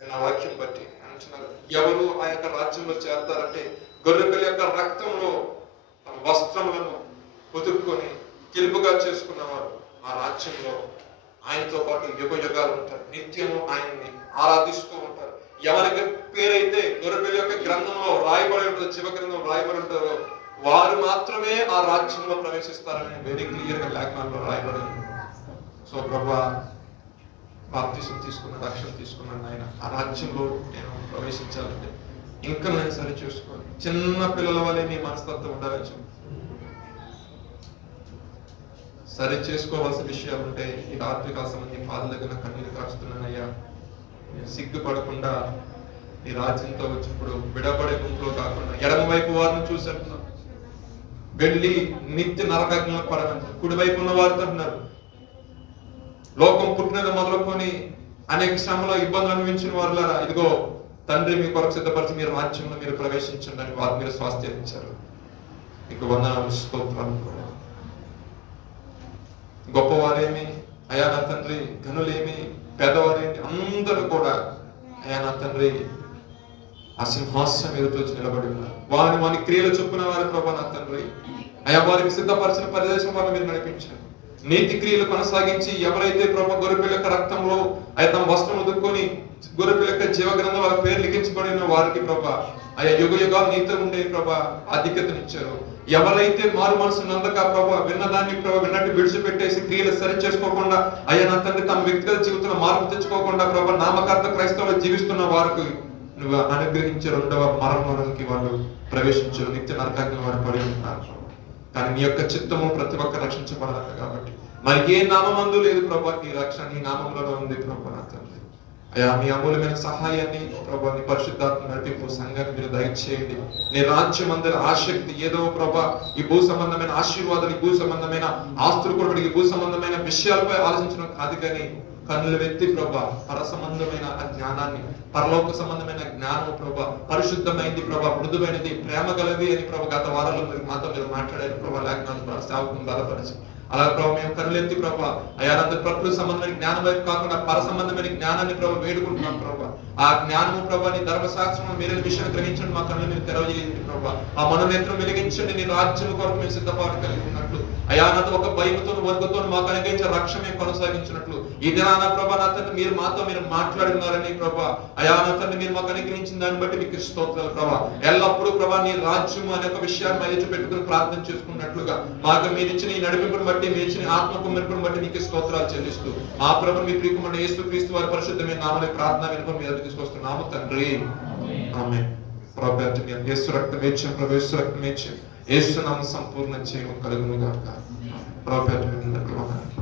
నా వాక్యం బట్టి అంటున్నారు, ఎవరు ఆ యొక్క రాజ్యంలో చేరతారంటే గొర్రెపిల్ల యొక్క రక్తంలో వస్త్రములను ఉతుక్కొని కిలుపుగా చేసుకున్నవారు ఆ రాజ్యంలో ఆయనతో పాటు యుగ యుగాలు ఉంటారు, నిత్యము ఆయన్ని ఆరాధిస్తూ ఉంటారు. ఎవరికి పేరైతే గొర్రెపిల్ల యొక్క గ్రంథంలో రాయబడి ఉంటుందో, జీవ గ్రంథం రాయబడి ఉంటుందో వారు మాత్రమే ఆ రాజ్యంలో ప్రవేశిస్తారని వెరీ క్లియర్ గా లేఖనాల్లో రాయబడి ఉంది. సో ప్రభా బాప్తిసం తీసుకున్న రక్షణ తీసుకున్నాను ఆయన, ఆ రాజ్యంలో నేను ప్రవేశించాలంటే ఇంకా నేను సరి చూసుకోవాలి. చిన్న పిల్లల వల్లే నీ మనస్తత్వం ఉండాలని చెప్పి సరి చేసుకోవాల్సిన విషయాలు ఉంటే ఈ రాత్రి కాసం నీ పాదల దగ్గర కన్నీరు కాస్తున్నానయ్యా. నేను సిగ్గుపడకుండా ఈ రాజ్యంతో వచ్చినప్పుడు విడబడే గుంపులో కాకుండా ఎడమ వైపు వారిని చూసేట్టున్నాను, వెళ్ళి నిత్య నరకాగ్నిలో పడగంటారు. కుడివైపు ఉన్న వారితో అంటున్నారు, లోకం పుట్టినది మొదలుకొని అనేక శ్రమలో ఇబ్బందులు అనుభవించిన వారులారా ఇదిగో తండ్రి మీ కొరకు సిద్ధపరిచి మీరు రాజ్యంలో మీరు ప్రవేశించండి అని వారు మీరు స్వాస్థ్యం ఇచ్చారు. మీకు వందనాలు స్తోత్రాలు. గొప్పవారేమి అయా నా తండ్రి, ఘనులేమి పేదవారేమి అందరూ కూడా అయా నా తండ్రి ఆ సింహాసనం ఎదుటి వచ్చి నిలబడి ఉన్నారు. వారి క్రియలు చొప్పున వారి ప్రభా నా తండ్రి అయా వారికి సిద్ధపరిచిన ప్రదేశం వారిని మీరు నడిపించారు. నీతి క్రియలు కొనసాగించి ఎవరైతే ప్రభా గొర్రెపిల్ల యొక్క రక్తంలో అయ్యా తమ వస్త్రం ఉదుక్కొని గొర్రెపిల్ల యొక్క జీవ గ్రంథం వాళ్ళ పేరు లిఖించబడిన వారికి ప్రభా అయ్యా యుగ యుగాలు నీతో ఉండే ప్రభా ఆధిక్యతనిచ్చారు. ఎవరైతే మారు మనసు నందక ప్రభా విన్నదాన్ని ప్రభా విన్నట్టు విడిచిపెట్టేసి క్రియలు సరి చేసుకోకుండా అయ్యా నా తండ్రి తమ వ్యక్తిగత జీవితంలో మార్పు తెచ్చుకోకుండా ప్రభా నామకార్థ క్రైస్తవులు జీవిస్తున్న వారికి నువ్వు అనుగ్రహించే రెండవ మరణంలోకి వాళ్ళు ప్రవేశించారు, నిత్య నరకాగ్ని వారు పడి ఉన్నారు. కానీ నీ యొక్క చిత్తము ప్రతి ఒక్క రక్షించబడాలి కాబట్టి మరి ఏ నామందు లేదు ప్రభా, నీ రక్షణ నీ నామంలో ఉంది ప్రభా నా తండ్రి. అయ్యా మీ అమూల్యమైన సహాయాన్ని ప్రభా నీ పరిశుద్ధాత్మ నడిపింపు సంఘాన్ని మీరు దయచేయండి. నీ రాజ్యం అందరి ఆసక్తి ఏదో ప్రభా ఈ భూ సంబంధమైన ఆశీర్వాదాలు, ఈ భూ సంబంధమైన ఆస్తులు కొరకు, ఈ భూ సంబంధమైన విషయాలపై ఆలోచించడం కాదు, కానీ కన్నులు వెత్తి ప్రభా పర సంబంధమైన ఆ జ్ఞానాన్ని, పరలోక సంబంధమైన జ్ఞానం ప్రభా పరిశుద్ధమైంది ప్రభా మృదువైనది ప్రేమ గలది అని ప్రభా గత వారాల్లో మీరు మాతో మీరు మాట్లాడారు ప్రభా లేఖనాలు సేవకుని బలపరిచి. అలా ప్రభావ మేము కనులెత్తి ప్రభా అయానంత ప్రకృతి సంబంధమైన జ్ఞానం వైపు కాకుండా పర సంబంధమైన జ్ఞానాన్ని ప్రభావ వేడుకుంటున్నాం ప్రభా. ఆ జ్ఞానము ప్రభా నీ ధర్మశాస్త్రం మీరు విషయాన్ని గ్రహించండి, మా కళ్ళు మీరు తెరవజేయండి ప్రభా. ఆ మనోనేత్రం వెలిగించండి, నీ రాజ్యం కొరకు మేము సిద్ధపాటు కలిగి ఉన్నట్లు అయానంత ఒక భయముతో వర్గతో మాకు అనుగ్రహించే రక్షణ మేము కొనసాగించినట్లు ఈ దినాన ప్రభా నా తండ్రి మీరు మాతో మీరు మాట్లాడినారని ప్రభా అయాన తండ్రి మీరు మాకు అనుగ్రహించిన దాన్ని బట్టి మీకు స్తోత్రాలు ప్రభా. ఎల్లప్పుడూ ప్రభా నీ రాజ్యం అనే ఒక విషయాన్ని మైచి పెట్టుకుని ప్రార్థన చేసుకున్నట్లుగా మాకు మీరు ఇచ్చిన ఈ నడిపింపును బట్టి, మీరు ఇచ్చిన ఆత్మకు మెరుపును బట్టి మీకు స్తోత్రాలు చెల్లిస్తూ మా ప్రభు మీ ప్రియకుమారుడు యేసుక్రీస్తు వారి పరిశుద్ధమైన నామములో ప్రార్థన వినుకొని మీ దగ్గరికి తీసుకొస్తున్నాము తండ్రి. ఆమేన్. ప్రభు యేసు రక్తం వేచి ప్రవేశ రక్తం వేచి యేసు నామ సంపూర్ణ చేయడం కలుగును గాక. ప్రభు